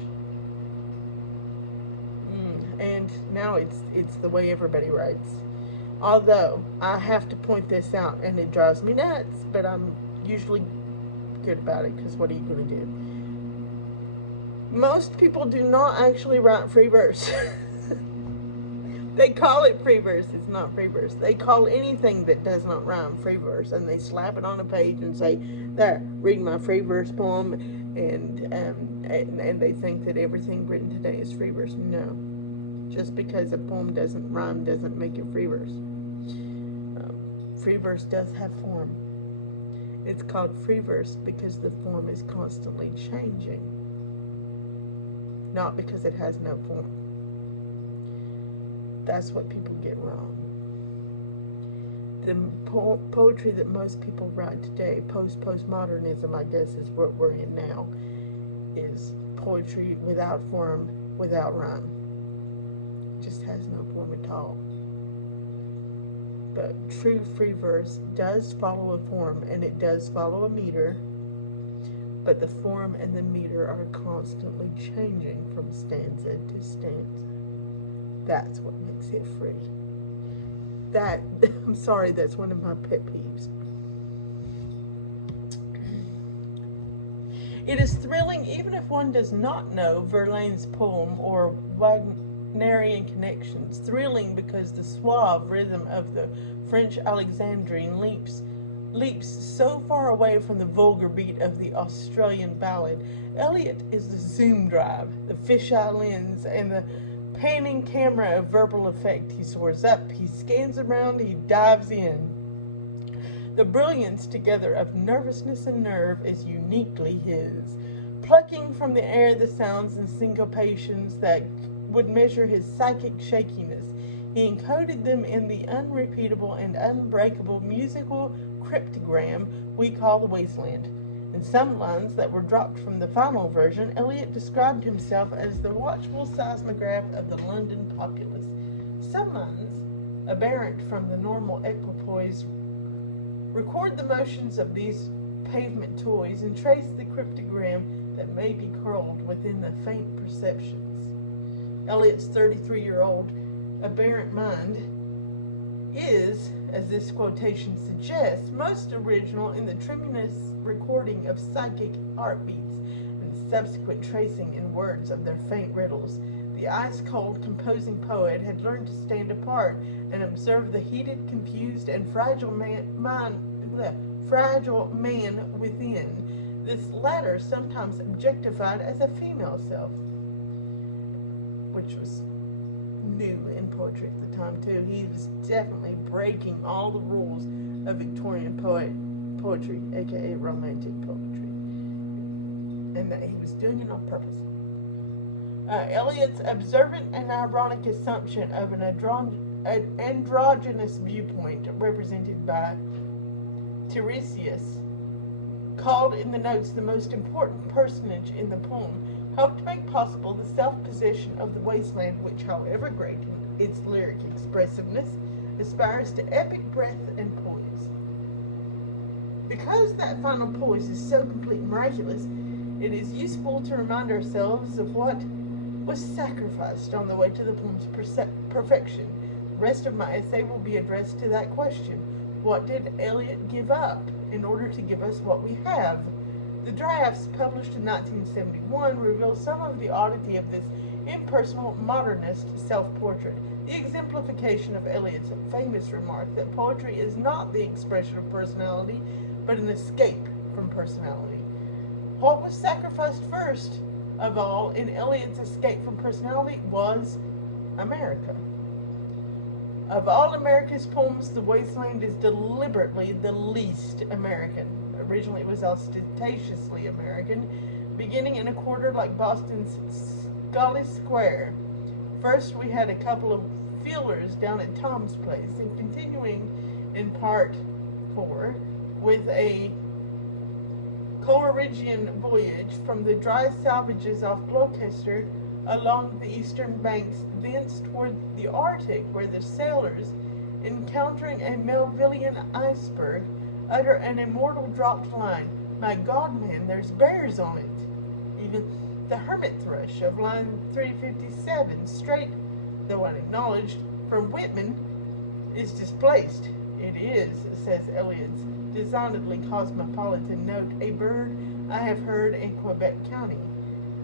And now it's the way everybody writes. Although, I have to point this out, and it drives me nuts, but I'm usually good about it, because what are you going to do? Most people do not actually write free verse. They call it free verse. It's not free verse. They call anything that does not rhyme free verse, and they slap it on a page and say, there, read my free verse poem, and they think that everything written today is free verse. No. Just because a poem doesn't rhyme doesn't make it free verse. Free verse does have form. It's called free verse because the form is constantly changing, not because it has no form. That's what people get wrong. The poetry that most people write today, postmodernism, I guess is what we're in now, is poetry without form, without rhyme. It just has no form at all. But true free verse does follow a form, and it does follow a meter, but the form and the meter are constantly changing from stanza to stanza. That's what makes it free. I'm sorry, that's one of my pet peeves. It is thrilling even if one does not know Verlaine's poem or Wagnerian connections. Thrilling because the suave rhythm of the French Alexandrine leaps so far away from the vulgar beat of the Australian ballad. Eliot is the zoom drive, the fisheye lens, and the panning camera of verbal effect. He soars up, he scans around, he dives in. The brilliance together of nervousness and nerve is uniquely his, plucking from the air the sounds and syncopations that would measure his psychic shakiness. He encoded them in the unrepeatable and unbreakable musical cryptogram we call the wasteland. In some lines that were dropped from the final version, Eliot described himself as the watchful seismograph of the London populace. Some lines, aberrant from the normal equipoise, record the motions of these pavement toys and trace the cryptogram that may be curled within the faint perceptions. Eliot's 33-year-old aberrant mind is, as this quotation suggests, most original in the tremulous recording of psychic heartbeats and subsequent tracing in words of their faint riddles. The ice-cold composing poet had learned to stand apart and observe the heated, confused, and fragile man within, this latter sometimes objectified as a female self, which was new in poetry at the time too. He was definitely breaking all the rules of Victorian poetry, aka romantic poetry, and that he was doing it on purpose. Eliot's observant and ironic assumption of an androgynous viewpoint represented by Tiresias, called in the notes the most important personage in the poem, helped make possible the self-possession of the wasteland, which, however great its lyric expressiveness, aspires to epic breadth and poise. Because that final poise is so complete and miraculous, it is useful to remind ourselves of what was sacrificed on the way to the poem's perfection. The rest of my essay will be addressed to that question. What did Eliot give up in order to give us what we have? The drafts, published in 1971, reveal some of the oddity of this impersonal, modernist self-portrait, the exemplification of Eliot's famous remark that poetry is not the expression of personality, but an escape from personality. What was sacrificed first of all in Eliot's escape from personality was America. Of all America's poems, The Wasteland is deliberately the least American. Originally, it was ostentatiously American, beginning in a quarter like Boston's Scollay Square. First, we had a couple of feelers down at Tom's place, and continuing in part 4 with a Coleridgean voyage from the dry salvages off Gloucester along the eastern banks, thence toward the Arctic, where the sailors, encountering a Melvillian iceberg, utter an immortal dropped line, "My God, man, there's bears on it." Even the hermit thrush of line 357, straight, though unacknowledged, from Whitman, is displaced. It is, says Eliot's designedly cosmopolitan note, a bird I have heard in Quebec County.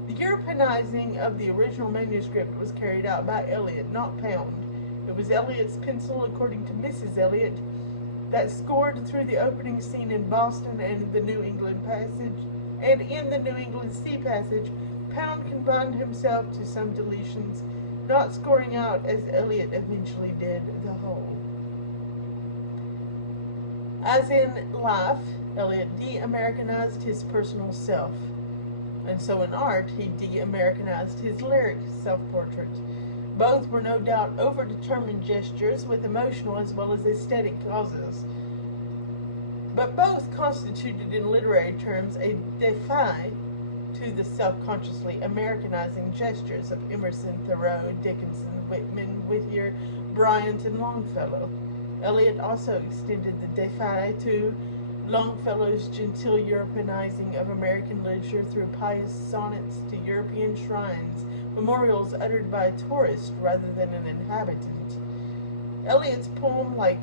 The Europeanizing of the original manuscript was carried out by Eliot, not Pound. It was Eliot's pencil, according to Mrs. Eliot, that scored through the opening scene in Boston and in the New England Sea Passage. Pound confined himself to some deletions, not scoring out, as Eliot eventually did, the whole. As in life, Eliot de-Americanized his personal self, and so in art he de-Americanized his lyric self-portrait. Both were no doubt overdetermined gestures with emotional as well as aesthetic causes, but both constituted in literary terms a defy to the self-consciously Americanizing gestures of Emerson, Thoreau, Dickinson, Whitman, Whittier, Bryant, and Longfellow. Eliot also extended the defy to Longfellow's genteel Europeanizing of American literature through pious sonnets to European shrines, memorials uttered by a tourist rather than an inhabitant. Eliot's poem, like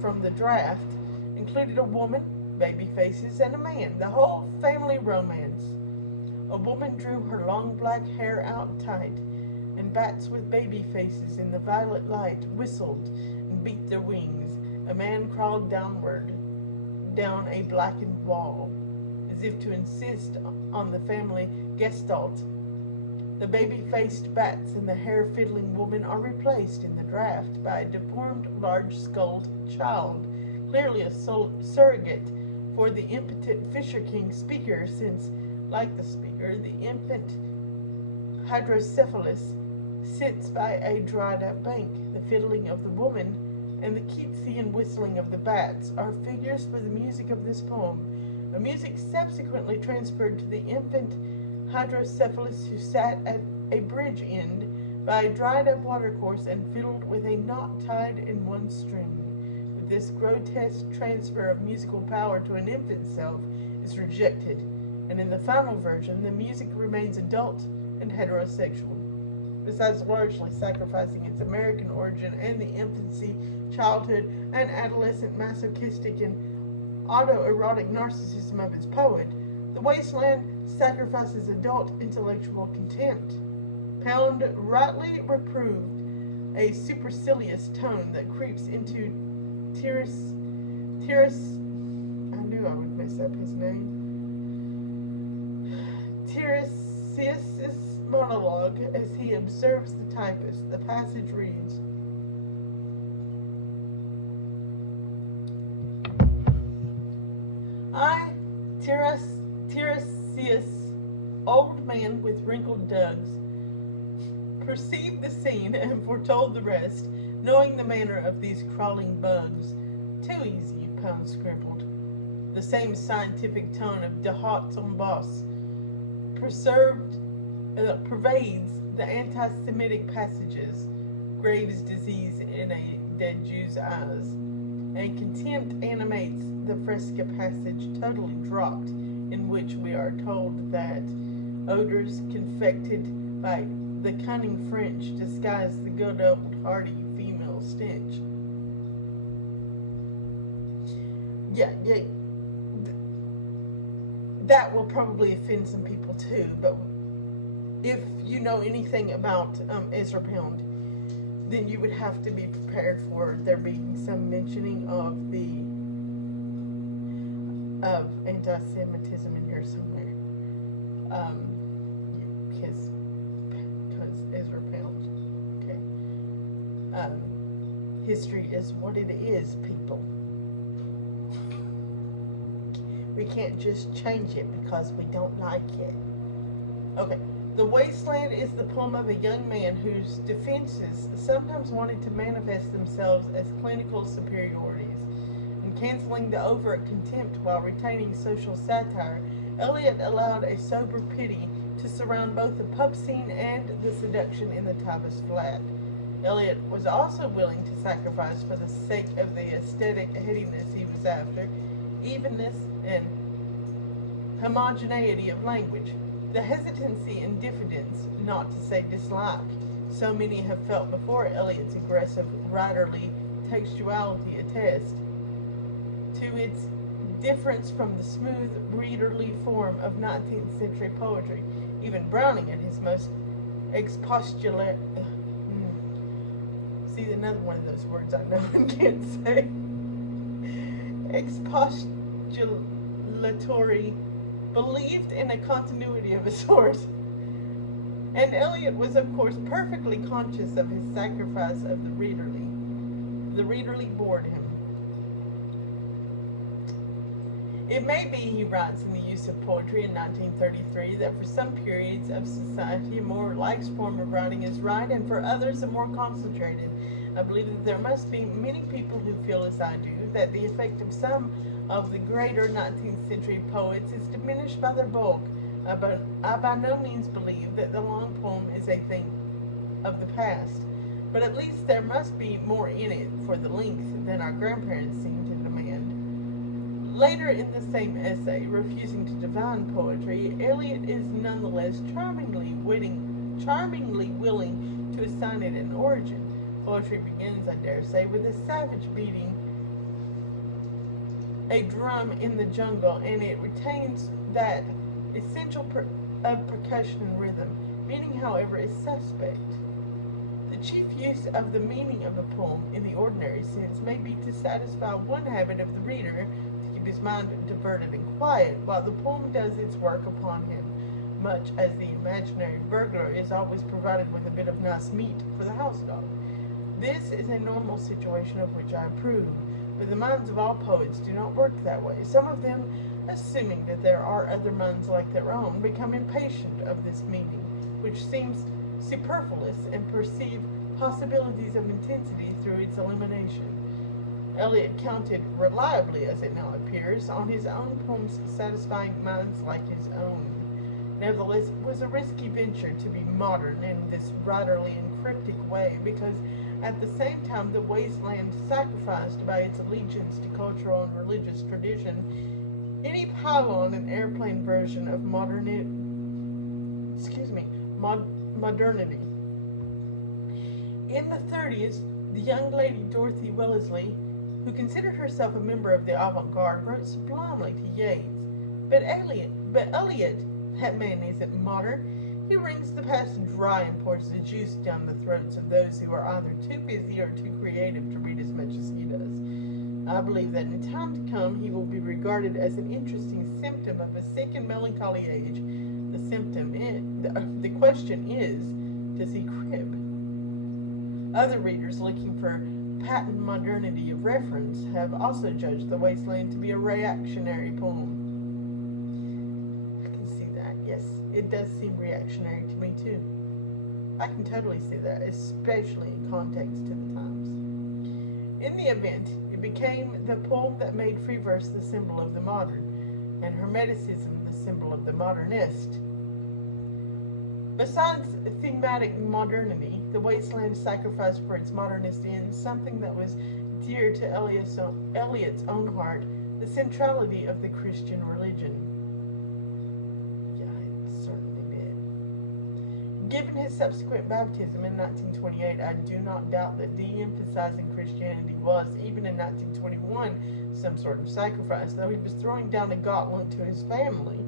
From the Draft, included a woman, baby faces, and a man, the whole family romance. A woman drew her long black hair out tight, and bats with baby faces in the violet light whistled and beat their wings. A man crawled downward, down a blackened wall, as if to insist on the family gestalt. The baby-faced bats and the hair-fiddling woman are replaced in the draft by a deformed, large-skulled child, clearly a surrogate for the impotent Fisher King speaker, since, like the speaker, the infant hydrocephalus sits by a dried-up bank. The fiddling of the woman and the Keatsian whistling of the bats are figures for the music of this poem, a music subsequently transferred to the infant hydrocephalus who sat at a bridge end by a dried-up watercourse and fiddled with a knot tied in one string. But this grotesque transfer of musical power to an infant self is rejected, and in the final version, the music remains adult and heterosexual. Besides largely sacrificing its American origin and the infancy, childhood, and adolescent masochistic and autoerotic narcissism of its poet, The Wasteland sacrifices adult intellectual contempt. Pound rightly reproved a supercilious tone that creeps into I knew I would mess up his name. Tiresias' monologue as he observes the typist. The passage reads, I, Tiresias, old man with wrinkled dugs, perceived the scene and foretold the rest, knowing the manner of these crawling bugs. Too easy, Pound scribbled. The same scientific tone of de haut en bas pervades the anti-Semitic passages, Graves' disease in a dead Jew's eyes, and contempt animates the Fresca passage totally dropped, in which we are told that odors confected by the cunning French disguise the good old hearty female stench. Yeah, that will probably offend some people too, but if you know anything about Ezra Pound, then you would have to be prepared for there being some mentioning of anti-Semitism in here somewhere. Because Ezra Pound. Okay. History is what it is, people. We can't just change it because we don't like it. Okay. The Wasteland is the poem of a young man whose defenses sometimes wanted to manifest themselves as clinical superiorities. In canceling the overt contempt while retaining social satire, Eliot allowed a sober pity to surround both the pub scene and the seduction in the typist's flat. Eliot was also willing to sacrifice for the sake of the aesthetic headiness he was after, evenness and homogeneity of language. The hesitancy and diffidence, not to say dislike, so many have felt before Eliot's aggressive writerly textuality attest to its difference from the smooth, readerly form of 19th century poetry. Even Browning, at his most expostulatory, see, another one of those words I know and can't say, expostulatory, believed in a continuity of a sort. And Eliot was, of course, perfectly conscious of his sacrifice of the readerly. The readerly bored him. It may be, he writes in The Use of Poetry in 1933, that for some periods of society a more relaxed form of writing is right, and for others a more concentrated. I believe that there must be many people who feel as I do, that the effect of some of the greater 19th century poets is diminished by their bulk. But I by no means believe that the long poem is a thing of the past, but at least there must be more in it for the length than our grandparents seem to demand. Later in the same essay, refusing to divine poetry, Eliot is nonetheless charmingly willing to assign it an origin. Poetry begins, I dare say, with a savage beating a drum in the jungle, and it retains that essential percussion and rhythm. Meaning, however, is suspect. The chief use of the meaning of a poem in the ordinary sense may be to satisfy one habit of the reader, to keep his mind diverted and quiet, while the poem does its work upon him, much as the imaginary burglar is always provided with a bit of nice meat for the house dog. This is a normal situation of which I approve, but the minds of all poets do not work that way. Some of them, assuming that there are other minds like their own, become impatient of this meaning, which seems superfluous, and perceive possibilities of intensity through its elimination. Eliot counted, reliably as it now appears, on his own poems satisfying minds like his own. Nevertheless, it was a risky venture to be modern in this writerly and cryptic way, because at the same time the Wasteland sacrificed by its allegiance to cultural and religious tradition any pylon and airplane version of modernity. In the 30s, the young lady Dorothy Wellesley, who considered herself a member of the avant-garde, wrote sublimely to Yeats. But Eliot, that man isn't modern. He wrings the past dry and pours the juice down the throats of those who are either too busy or too creative to read as much as he does. I believe that in time to come he will be regarded as an interesting symptom of a sick and melancholy age. The question is, does he crib? Other readers looking for patent modernity of reference have also judged The Wasteland to be a reactionary poem. I can see that, yes. It does seem reactionary to me too. I can totally see that, especially in context to the times. In the event, it became the poem that made free verse the symbol of the modern, and Hermeticism the symbol of the modernist. Besides thematic modernity, The Wasteland sacrificed for its modernist ends something that was dear to Eliot's own heart, the centrality of the Christian religion. Yeah, it certainly did. Given his subsequent baptism in 1928, I do not doubt that de-emphasizing Christianity was, even in 1921, some sort of sacrifice, though he was throwing down a gauntlet to his family.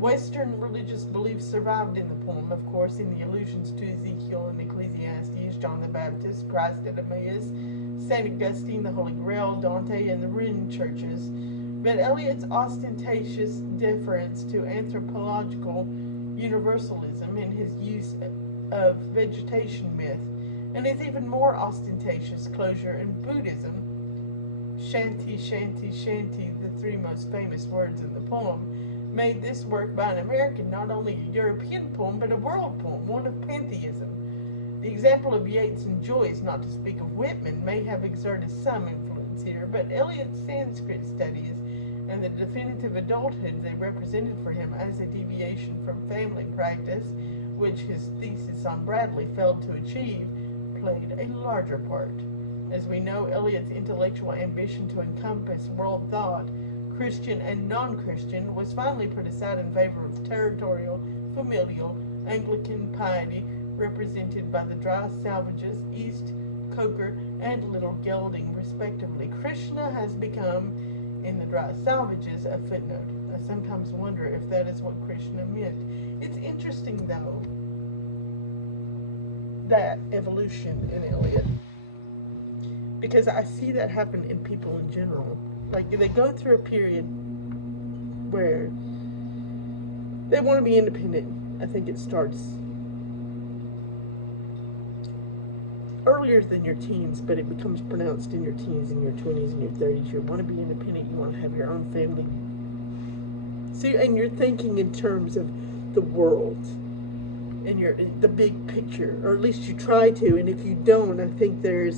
Western religious beliefs survived in the poem, of course, in the allusions to Ezekiel and Ecclesiastes, John the Baptist, Christ at Emmaus, St. Augustine, the Holy Grail, Dante, and the ruined churches. But Eliot's ostentatious deference to anthropological universalism in his use of vegetation myth, and his even more ostentatious closure in Buddhism, shanty, shanty, shanty, the three most famous words in the poem, made this work by an American not only a European poem, but a world poem, one of pantheism. The example of Yeats and Joyce, not to speak of Whitman, may have exerted some influence here, but Eliot's Sanskrit studies and the definitive adulthood they represented for him as a deviation from family practice, which his thesis on Bradley failed to achieve, played a larger part. As we know, Eliot's intellectual ambition to encompass world thought, Christian and non-Christian, was finally put aside in favor of territorial, familial, Anglican piety represented by the Dry Salvages, East, Coker, and Little Gelding, respectively. Krishna has become, in the Dry Salvages, a footnote. I sometimes wonder if that is what Krishna meant. It's interesting, though, that evolution in Eliot, because I see that happen in people in general. Like, they go through a period where they want to be independent. I think it starts earlier than your teens, but it becomes pronounced in your teens, in your 20s, and your 30s. You want to be independent. You want to have your own family. So, and you're thinking in terms of the world and the big picture, or at least you try to. And if you don't, I think there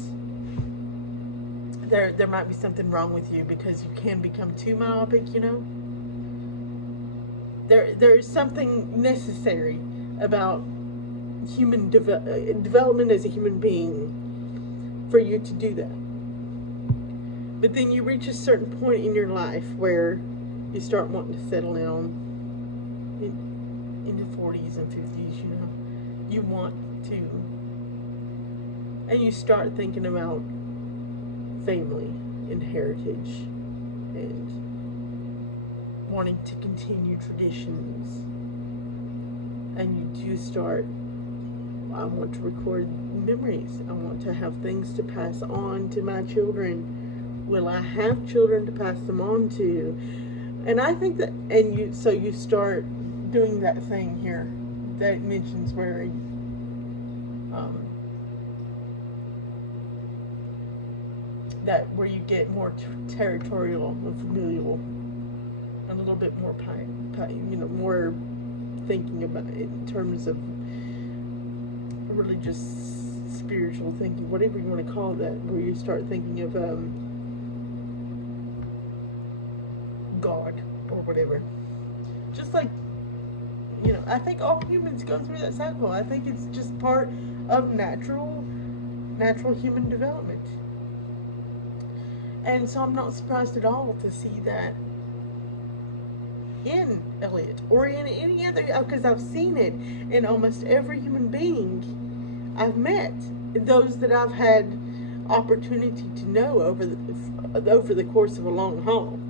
might be something wrong with you, because you can become too myopic, you know. There's something necessary about human development as a human being for you to do that. But then you reach a certain point in your life where you start wanting to settle down in the 40s and 50s, you know. You want to, and you start thinking about family and heritage and wanting to continue traditions, and you do start, I want to record memories, I want to have things to pass on to my children. Will I have children to pass them on to? And I think that, and you start doing that thing here that it mentions where where you get more territorial and familial, and a little bit more more thinking about it in terms of religious, spiritual thinking, whatever you want to call that, where you start thinking of God or whatever. Just like, you know, I think all humans go through that cycle. I think it's just part of natural human development. And so I'm not surprised at all to see that in Eliot or in any other, because I've seen it in almost every human being I've met, those that I've had opportunity to know over the course of a long haul.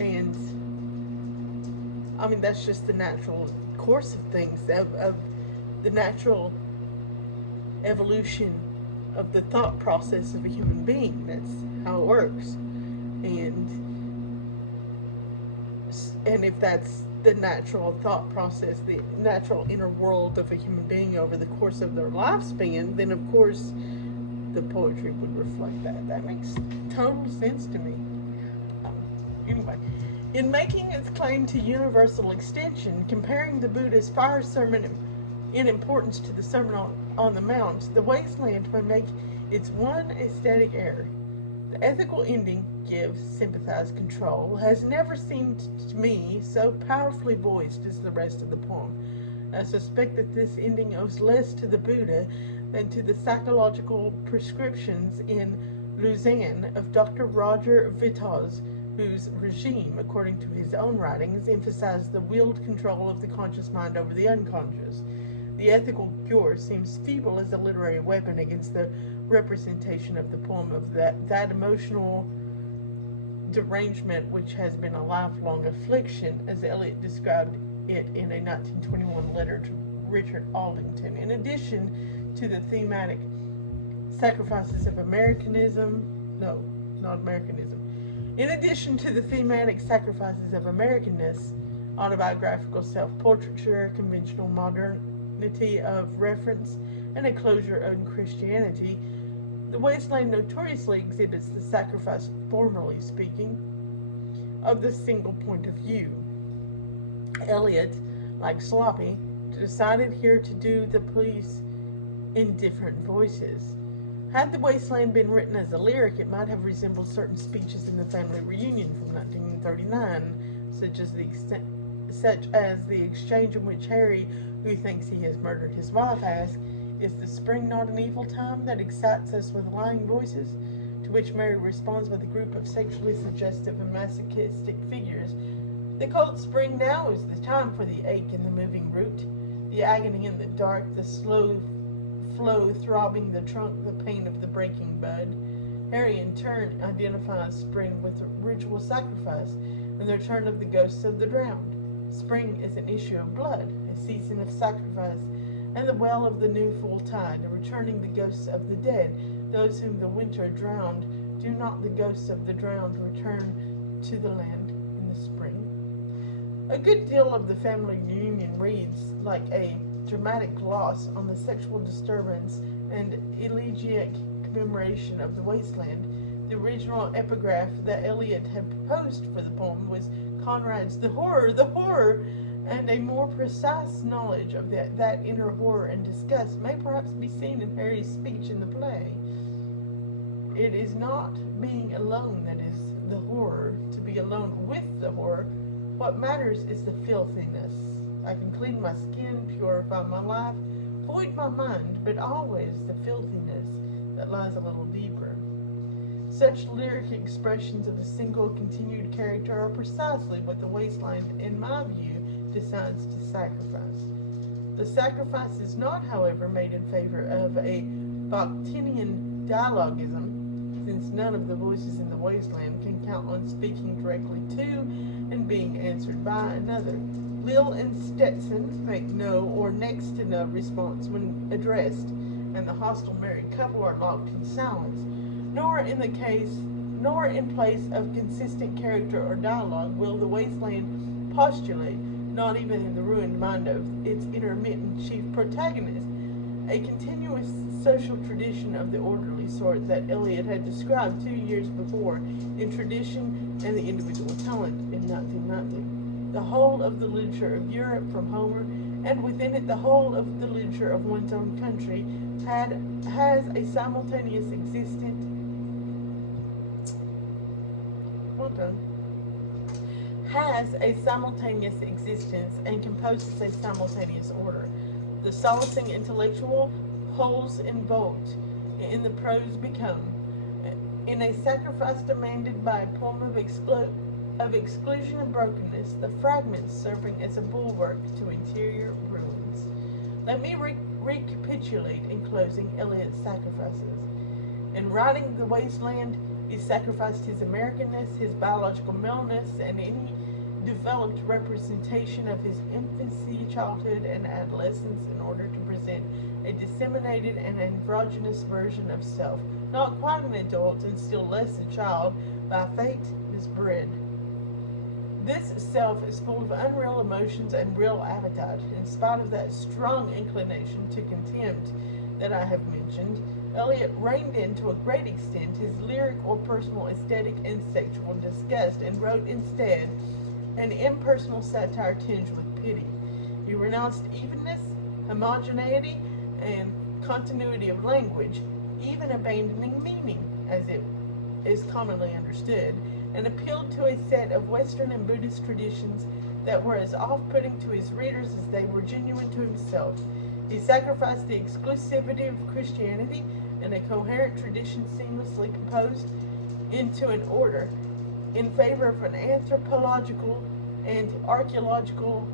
And I mean, that's just the natural course of things, of the natural evolution of the thought process of a human being. That's how it works. And if that's the natural thought process, the natural inner world of a human being over the course of their lifespan, then of course the poetry would reflect that. That makes total sense to me. Anyway, in making its claim to universal extension, comparing the Buddha's fire sermon in importance to the Sermon on the Mount, the Wasteland may make its one aesthetic error. The ethical ending, give, sympathize, control, has never seemed to me so powerfully voiced as the rest of the poem. I suspect that this ending owes less to the Buddha than to the psychological prescriptions in Lausanne of Dr. Roger Vitoz, whose regime, according to his own writings, emphasized the willed control of the conscious mind over the unconscious. The ethical cure seems feeble as a literary weapon against the representation of the poem of that emotional derangement, which has been a lifelong affliction, as Eliot described it in a 1921 letter to Richard Aldington. In addition to the thematic sacrifices of Americanism, no, not Americanism. In addition to the thematic sacrifices of Americanness, autobiographical self-portraiture, conventional modernity of reference, and a closure on Christianity, The Wasteland notoriously exhibits the sacrifice, formally speaking, of the single point of view. Eliot, like Sloppy, decided here to do the piece in different voices. Had The Wasteland been written as a lyric, it might have resembled certain speeches in the family reunion from 1939, such as the exchange in which Harry, who thinks he has murdered his wife, asks, "Is the spring not an evil time that excites us with lying voices?" To which Mary responds with a group of sexually suggestive and masochistic figures. "The cold spring now is the time for the ache in the moving root, the agony in the dark, the slow flow throbbing the trunk, the pain of the breaking bud." Harry in turn identifies spring with the ritual sacrifice and the return of the ghosts of the drowned. Spring is an issue of blood, a season of sacrifice, and the well of the new full tide, returning the ghosts of the dead, those whom the winter drowned. Do not the ghosts of the drowned return to the land in the spring? A good deal of the family reunion reads like a dramatic gloss on the sexual disturbance and elegiac commemoration of the wasteland. The original epigraph that Eliot had proposed for the poem was Conrad's "The horror, the horror!" and a more precise knowledge of that inner horror and disgust may perhaps be seen in Harry's speech in the play. It is not being alone that is the horror. To be alone with the horror, what matters is the filthiness. I can clean my skin, purify my life, void my mind, but always the filthiness that lies a little deeper. Such lyric expressions of a single continued character are precisely what the wasteland, in my view, decides to sacrifice. The sacrifice is not, however, made in favor of a Bakhtinian dialogism, since none of the voices in the wasteland can count on speaking directly to and being answered by another. Lil and Stetson make no or next to no response when addressed, and the hostile married couple are locked in silence. Nor in place of consistent character or dialogue will the wasteland postulate, not even in the ruined mind of its intermittent chief protagonist, a continuous social tradition of the orderly sort that Eliot had described 2 years before in Tradition and the Individual Talent in 1990. The whole of the literature of Europe from Homer, and within it the whole of the literature of one's own country, has a simultaneous existence and composes a simultaneous order. The solacing intellectual holes invoked in the prose become, in a sacrifice demanded by a poem of exclusion and brokenness, the fragments serving as a bulwark to interior ruins. Let me recapitulate in closing Eliot's sacrifices. In writing The Wasteland, he sacrificed his Americanness, his biological maleness, and any developed representation of his infancy, childhood, and adolescence in order to present a disseminated and androgynous version of self, not quite an adult and still less a child, by fate misbred. This self is full of unreal emotions and real appetite. In spite of that strong inclination to contempt that I have mentioned, Eliot reined in to a great extent his lyric or personal aesthetic and sexual disgust, and wrote instead an impersonal satire tinged with pity. He renounced evenness, homogeneity, and continuity of language, even abandoning meaning, as it is commonly understood, and appealed to a set of Western and Buddhist traditions that were as off-putting to his readers as they were genuine to himself. He sacrificed the exclusivity of Christianity and a coherent tradition seamlessly composed into an order in favor of an anthropological and archaeological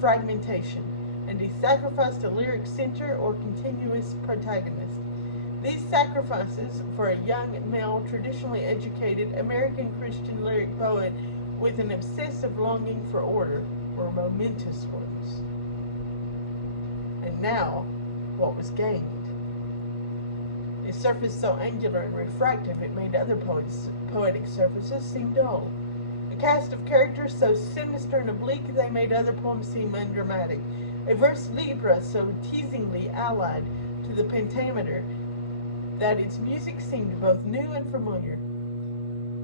fragmentation, and he sacrificed a lyric center or continuous protagonist. These sacrifices for a young, male, traditionally educated American Christian lyric poet with an obsessive longing for order were momentous ones. And now, what was gained? A surface so angular and refractive it made other poetic surfaces seem dull. A cast of characters so sinister and oblique they made other poems seem undramatic. A verse libra so teasingly allied to the pentameter that its music seemed both new and familiar.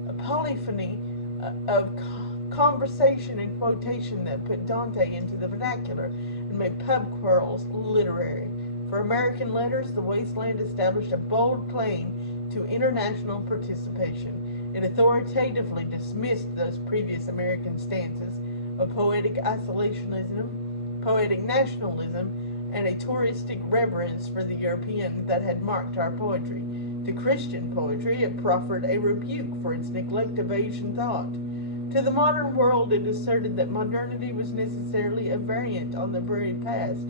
A polyphony of conversation and quotation that put Dante into the vernacular and made pub quarrels literary. For American letters, the Wasteland established a bold claim to international participation. It authoritatively dismissed those previous American stances of poetic isolationism, poetic nationalism, and a touristic reverence for the European that had marked our poetry. To Christian poetry, it proffered a rebuke for its neglect of Asian thought. To the modern world, it asserted that modernity was necessarily a variant on the buried past,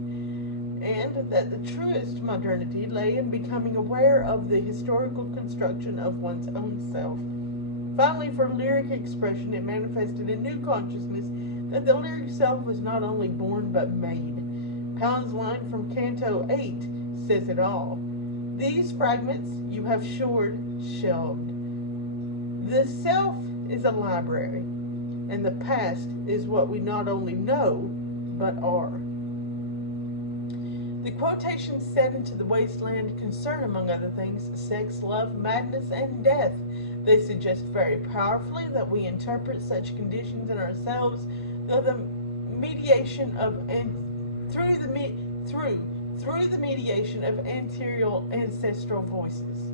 and that the truest modernity lay in becoming aware of the historical construction of one's own self. Finally, for lyric expression, it manifested a new consciousness that the lyric self was not only born but made. Pound's line from Canto 8 says it all. These fragments you have shelved. The self is a library, and the past is what we not only know, but are. The quotations set into the Wasteland concern, among other things, sex, love, madness, and death. They suggest very powerfully that we interpret such conditions in ourselves through the mediation of anterior ancestral voices.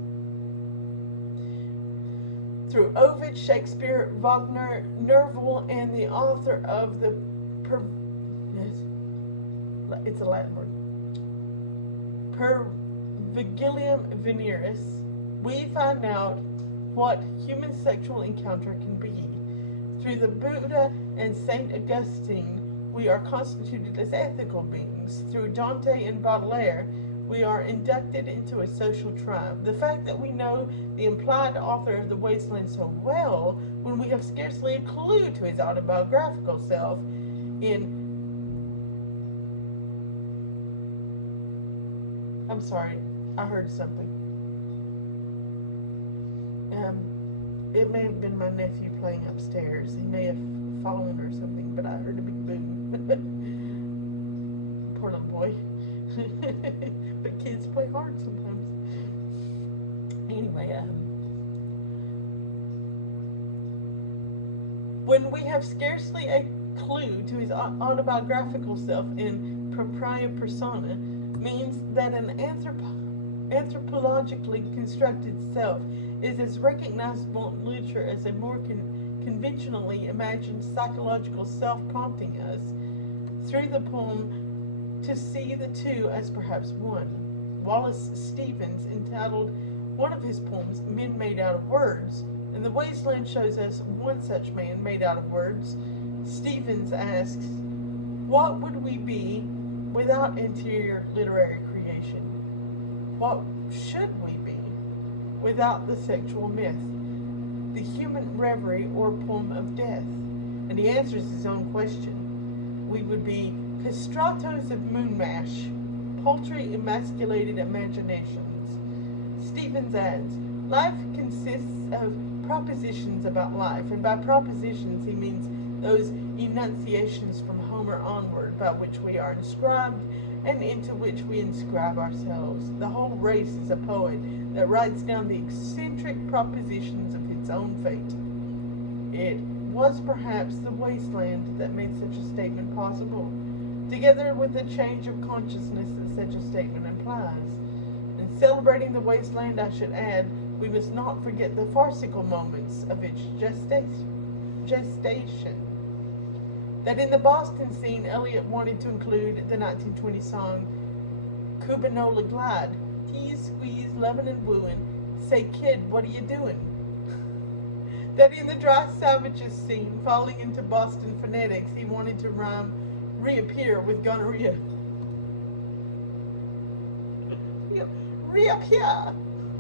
Through Ovid, Shakespeare, Wagner, Nerval, and the author of the it's a Latin word, Pervigilium Veneris, we find out what human sexual encounter can be. Through the Buddha and Saint Augustine, we are constituted as ethical beings. Through Dante and Baudelaire, we are inducted into a social tribe. The fact that we know the implied author of The Wasteland so well, when we have scarcely a clue to his autobiographical self, I'm sorry, I heard something. It may have been my nephew playing upstairs. He may have fallen or something, but I heard a big boom. Poor little boy. But kids play hard sometimes. Anyway, when we have scarcely a clue to his autobiographical self in propria persona, means that an anthropologically constructed self is as recognizable in literature as a more conventionally imagined psychological self prompting us through the poem to see the two as perhaps one. Wallace Stevens entitled one of his poems Men Made Out of Words, and The Wasteland shows us one such man made out of words. Stevens asks, what would we be without interior literary creation? What should we be without the sexual myth, the human reverie or poem of death? And he answers his own question. We would be castratos of moon mash, paltry emasculated imaginations. Stevens adds, life consists of propositions about life, and by propositions he means those enunciations from Homer onward by which we are inscribed and into which we inscribe ourselves. The whole race is a poet that writes down the eccentric propositions of its own fate. It was perhaps the Wasteland that made such a statement possible, together with the change of consciousness that such a statement implies. In celebrating the Wasteland, I should add, we must not forget the farcical moments of its gestation. That in the Boston scene, Eliot wanted to include the 1920 song Cubanola Glide, tease, squeeze, lovin' and wooin', say kid, what are you doing? That in the Dry Savages scene, falling into Boston phonetics, he wanted to rhyme reappear with gonorrhea. gonorrhea here.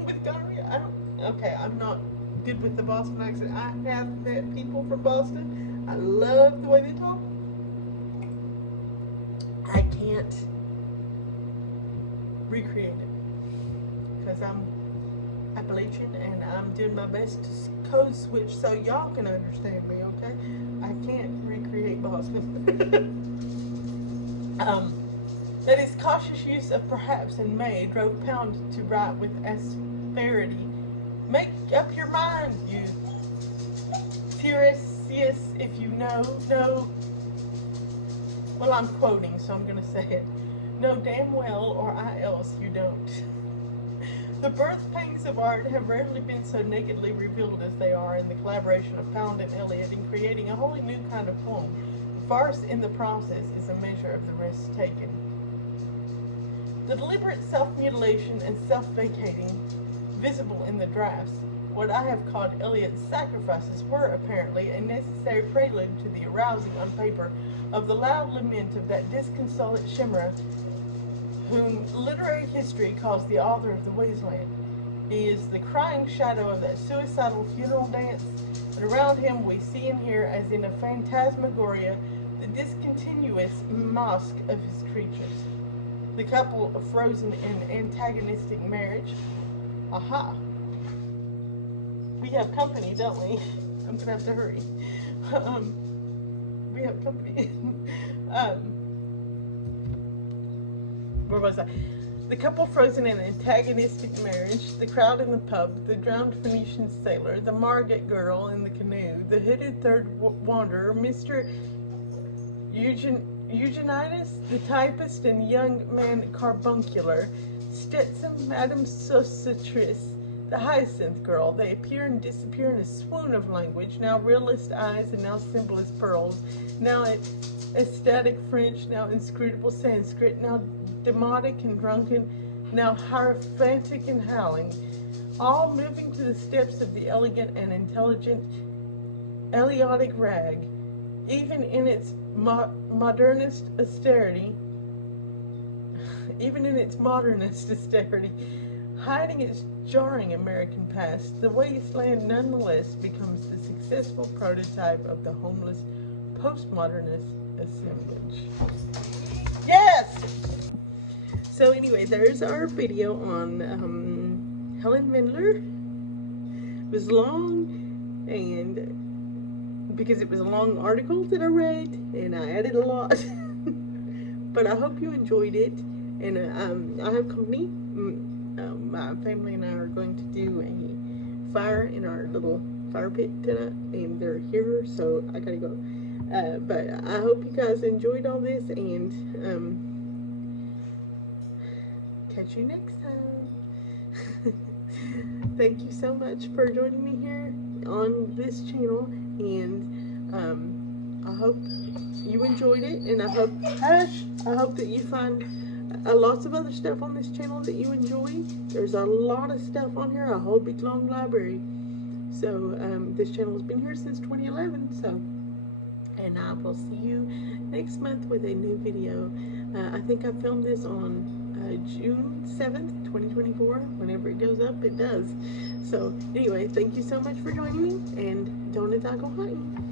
With gonorrhea. Okay, I'm not good with the Boston accent. I have met people from Boston. I love the way they talk. I can't recreate it because I'm Appalachian and I'm doing my best to code switch so y'all can understand me, okay? I can't recreate Boston. That his cautious use of perhaps and may drove Pound to write with asperity. Make up your mind, you Tiresias, if you know. Well, I'm quoting, so I'm going to say it. Know damn well, or I else you don't. The birth pangs of art have rarely been so nakedly revealed as they are in the collaboration of Pound and Eliot in creating a wholly new kind of poem. Farce in the process is a measure of the risks taken. The deliberate self-mutilation and self-vacating visible in the drafts, what I have called Eliot's sacrifices, were apparently a necessary prelude to the arousing on paper of the loud lament of that disconsolate chimera whom literary history calls the author of the wasteland. He is the crying shadow of that suicidal funeral dance, and around him we see and hear, as in a phantasmagoria, the discontinuous mosque of his creatures. The couple frozen in antagonistic marriage. Aha! We have company, don't we? I'm gonna have to hurry. We have company. Where was I? The couple frozen in antagonistic marriage, the crowd in the pub, the drowned Phoenician sailor, the Margate girl in the canoe, the hooded third wanderer, Mr. Eugenides, the typist, and young man Carbuncular, Stetson, Madame Sosatris, the Hyacinth girl. They appear and disappear in a swoon of language, now realist eyes and now symbolist pearls, now ecstatic French, now inscrutable Sanskrit, now demotic and drunken, now hierophantic and howling, all moving to the steps of the elegant and intelligent Eliotic rag, even in its modernist austerity, hiding its jarring American past. The wasteland nonetheless becomes the successful prototype of the homeless postmodernist assemblage. Yes! So anyway, there's our video on Helen Vendler. It was long, and because it was a long article that I read, and I added a lot. But I hope you enjoyed it, and I have company. My family and I are going to do a fire in our little fire pit tonight, and they're here, so I gotta go. But I hope you guys enjoyed all this, and catch you next time. Thank you so much for joining me here on this channel, and I hope you enjoyed it, and I hope that you find lots of other stuff on this channel that you enjoy. There's a lot of stuff on here, a whole big long library. So this channel has been here since 2011, so, and I will see you next month with a new video. I think I filmed this on June 7th, 2024. Whenever it goes up, it does. So anyway, thank you so much for joining me, and don't go hunting.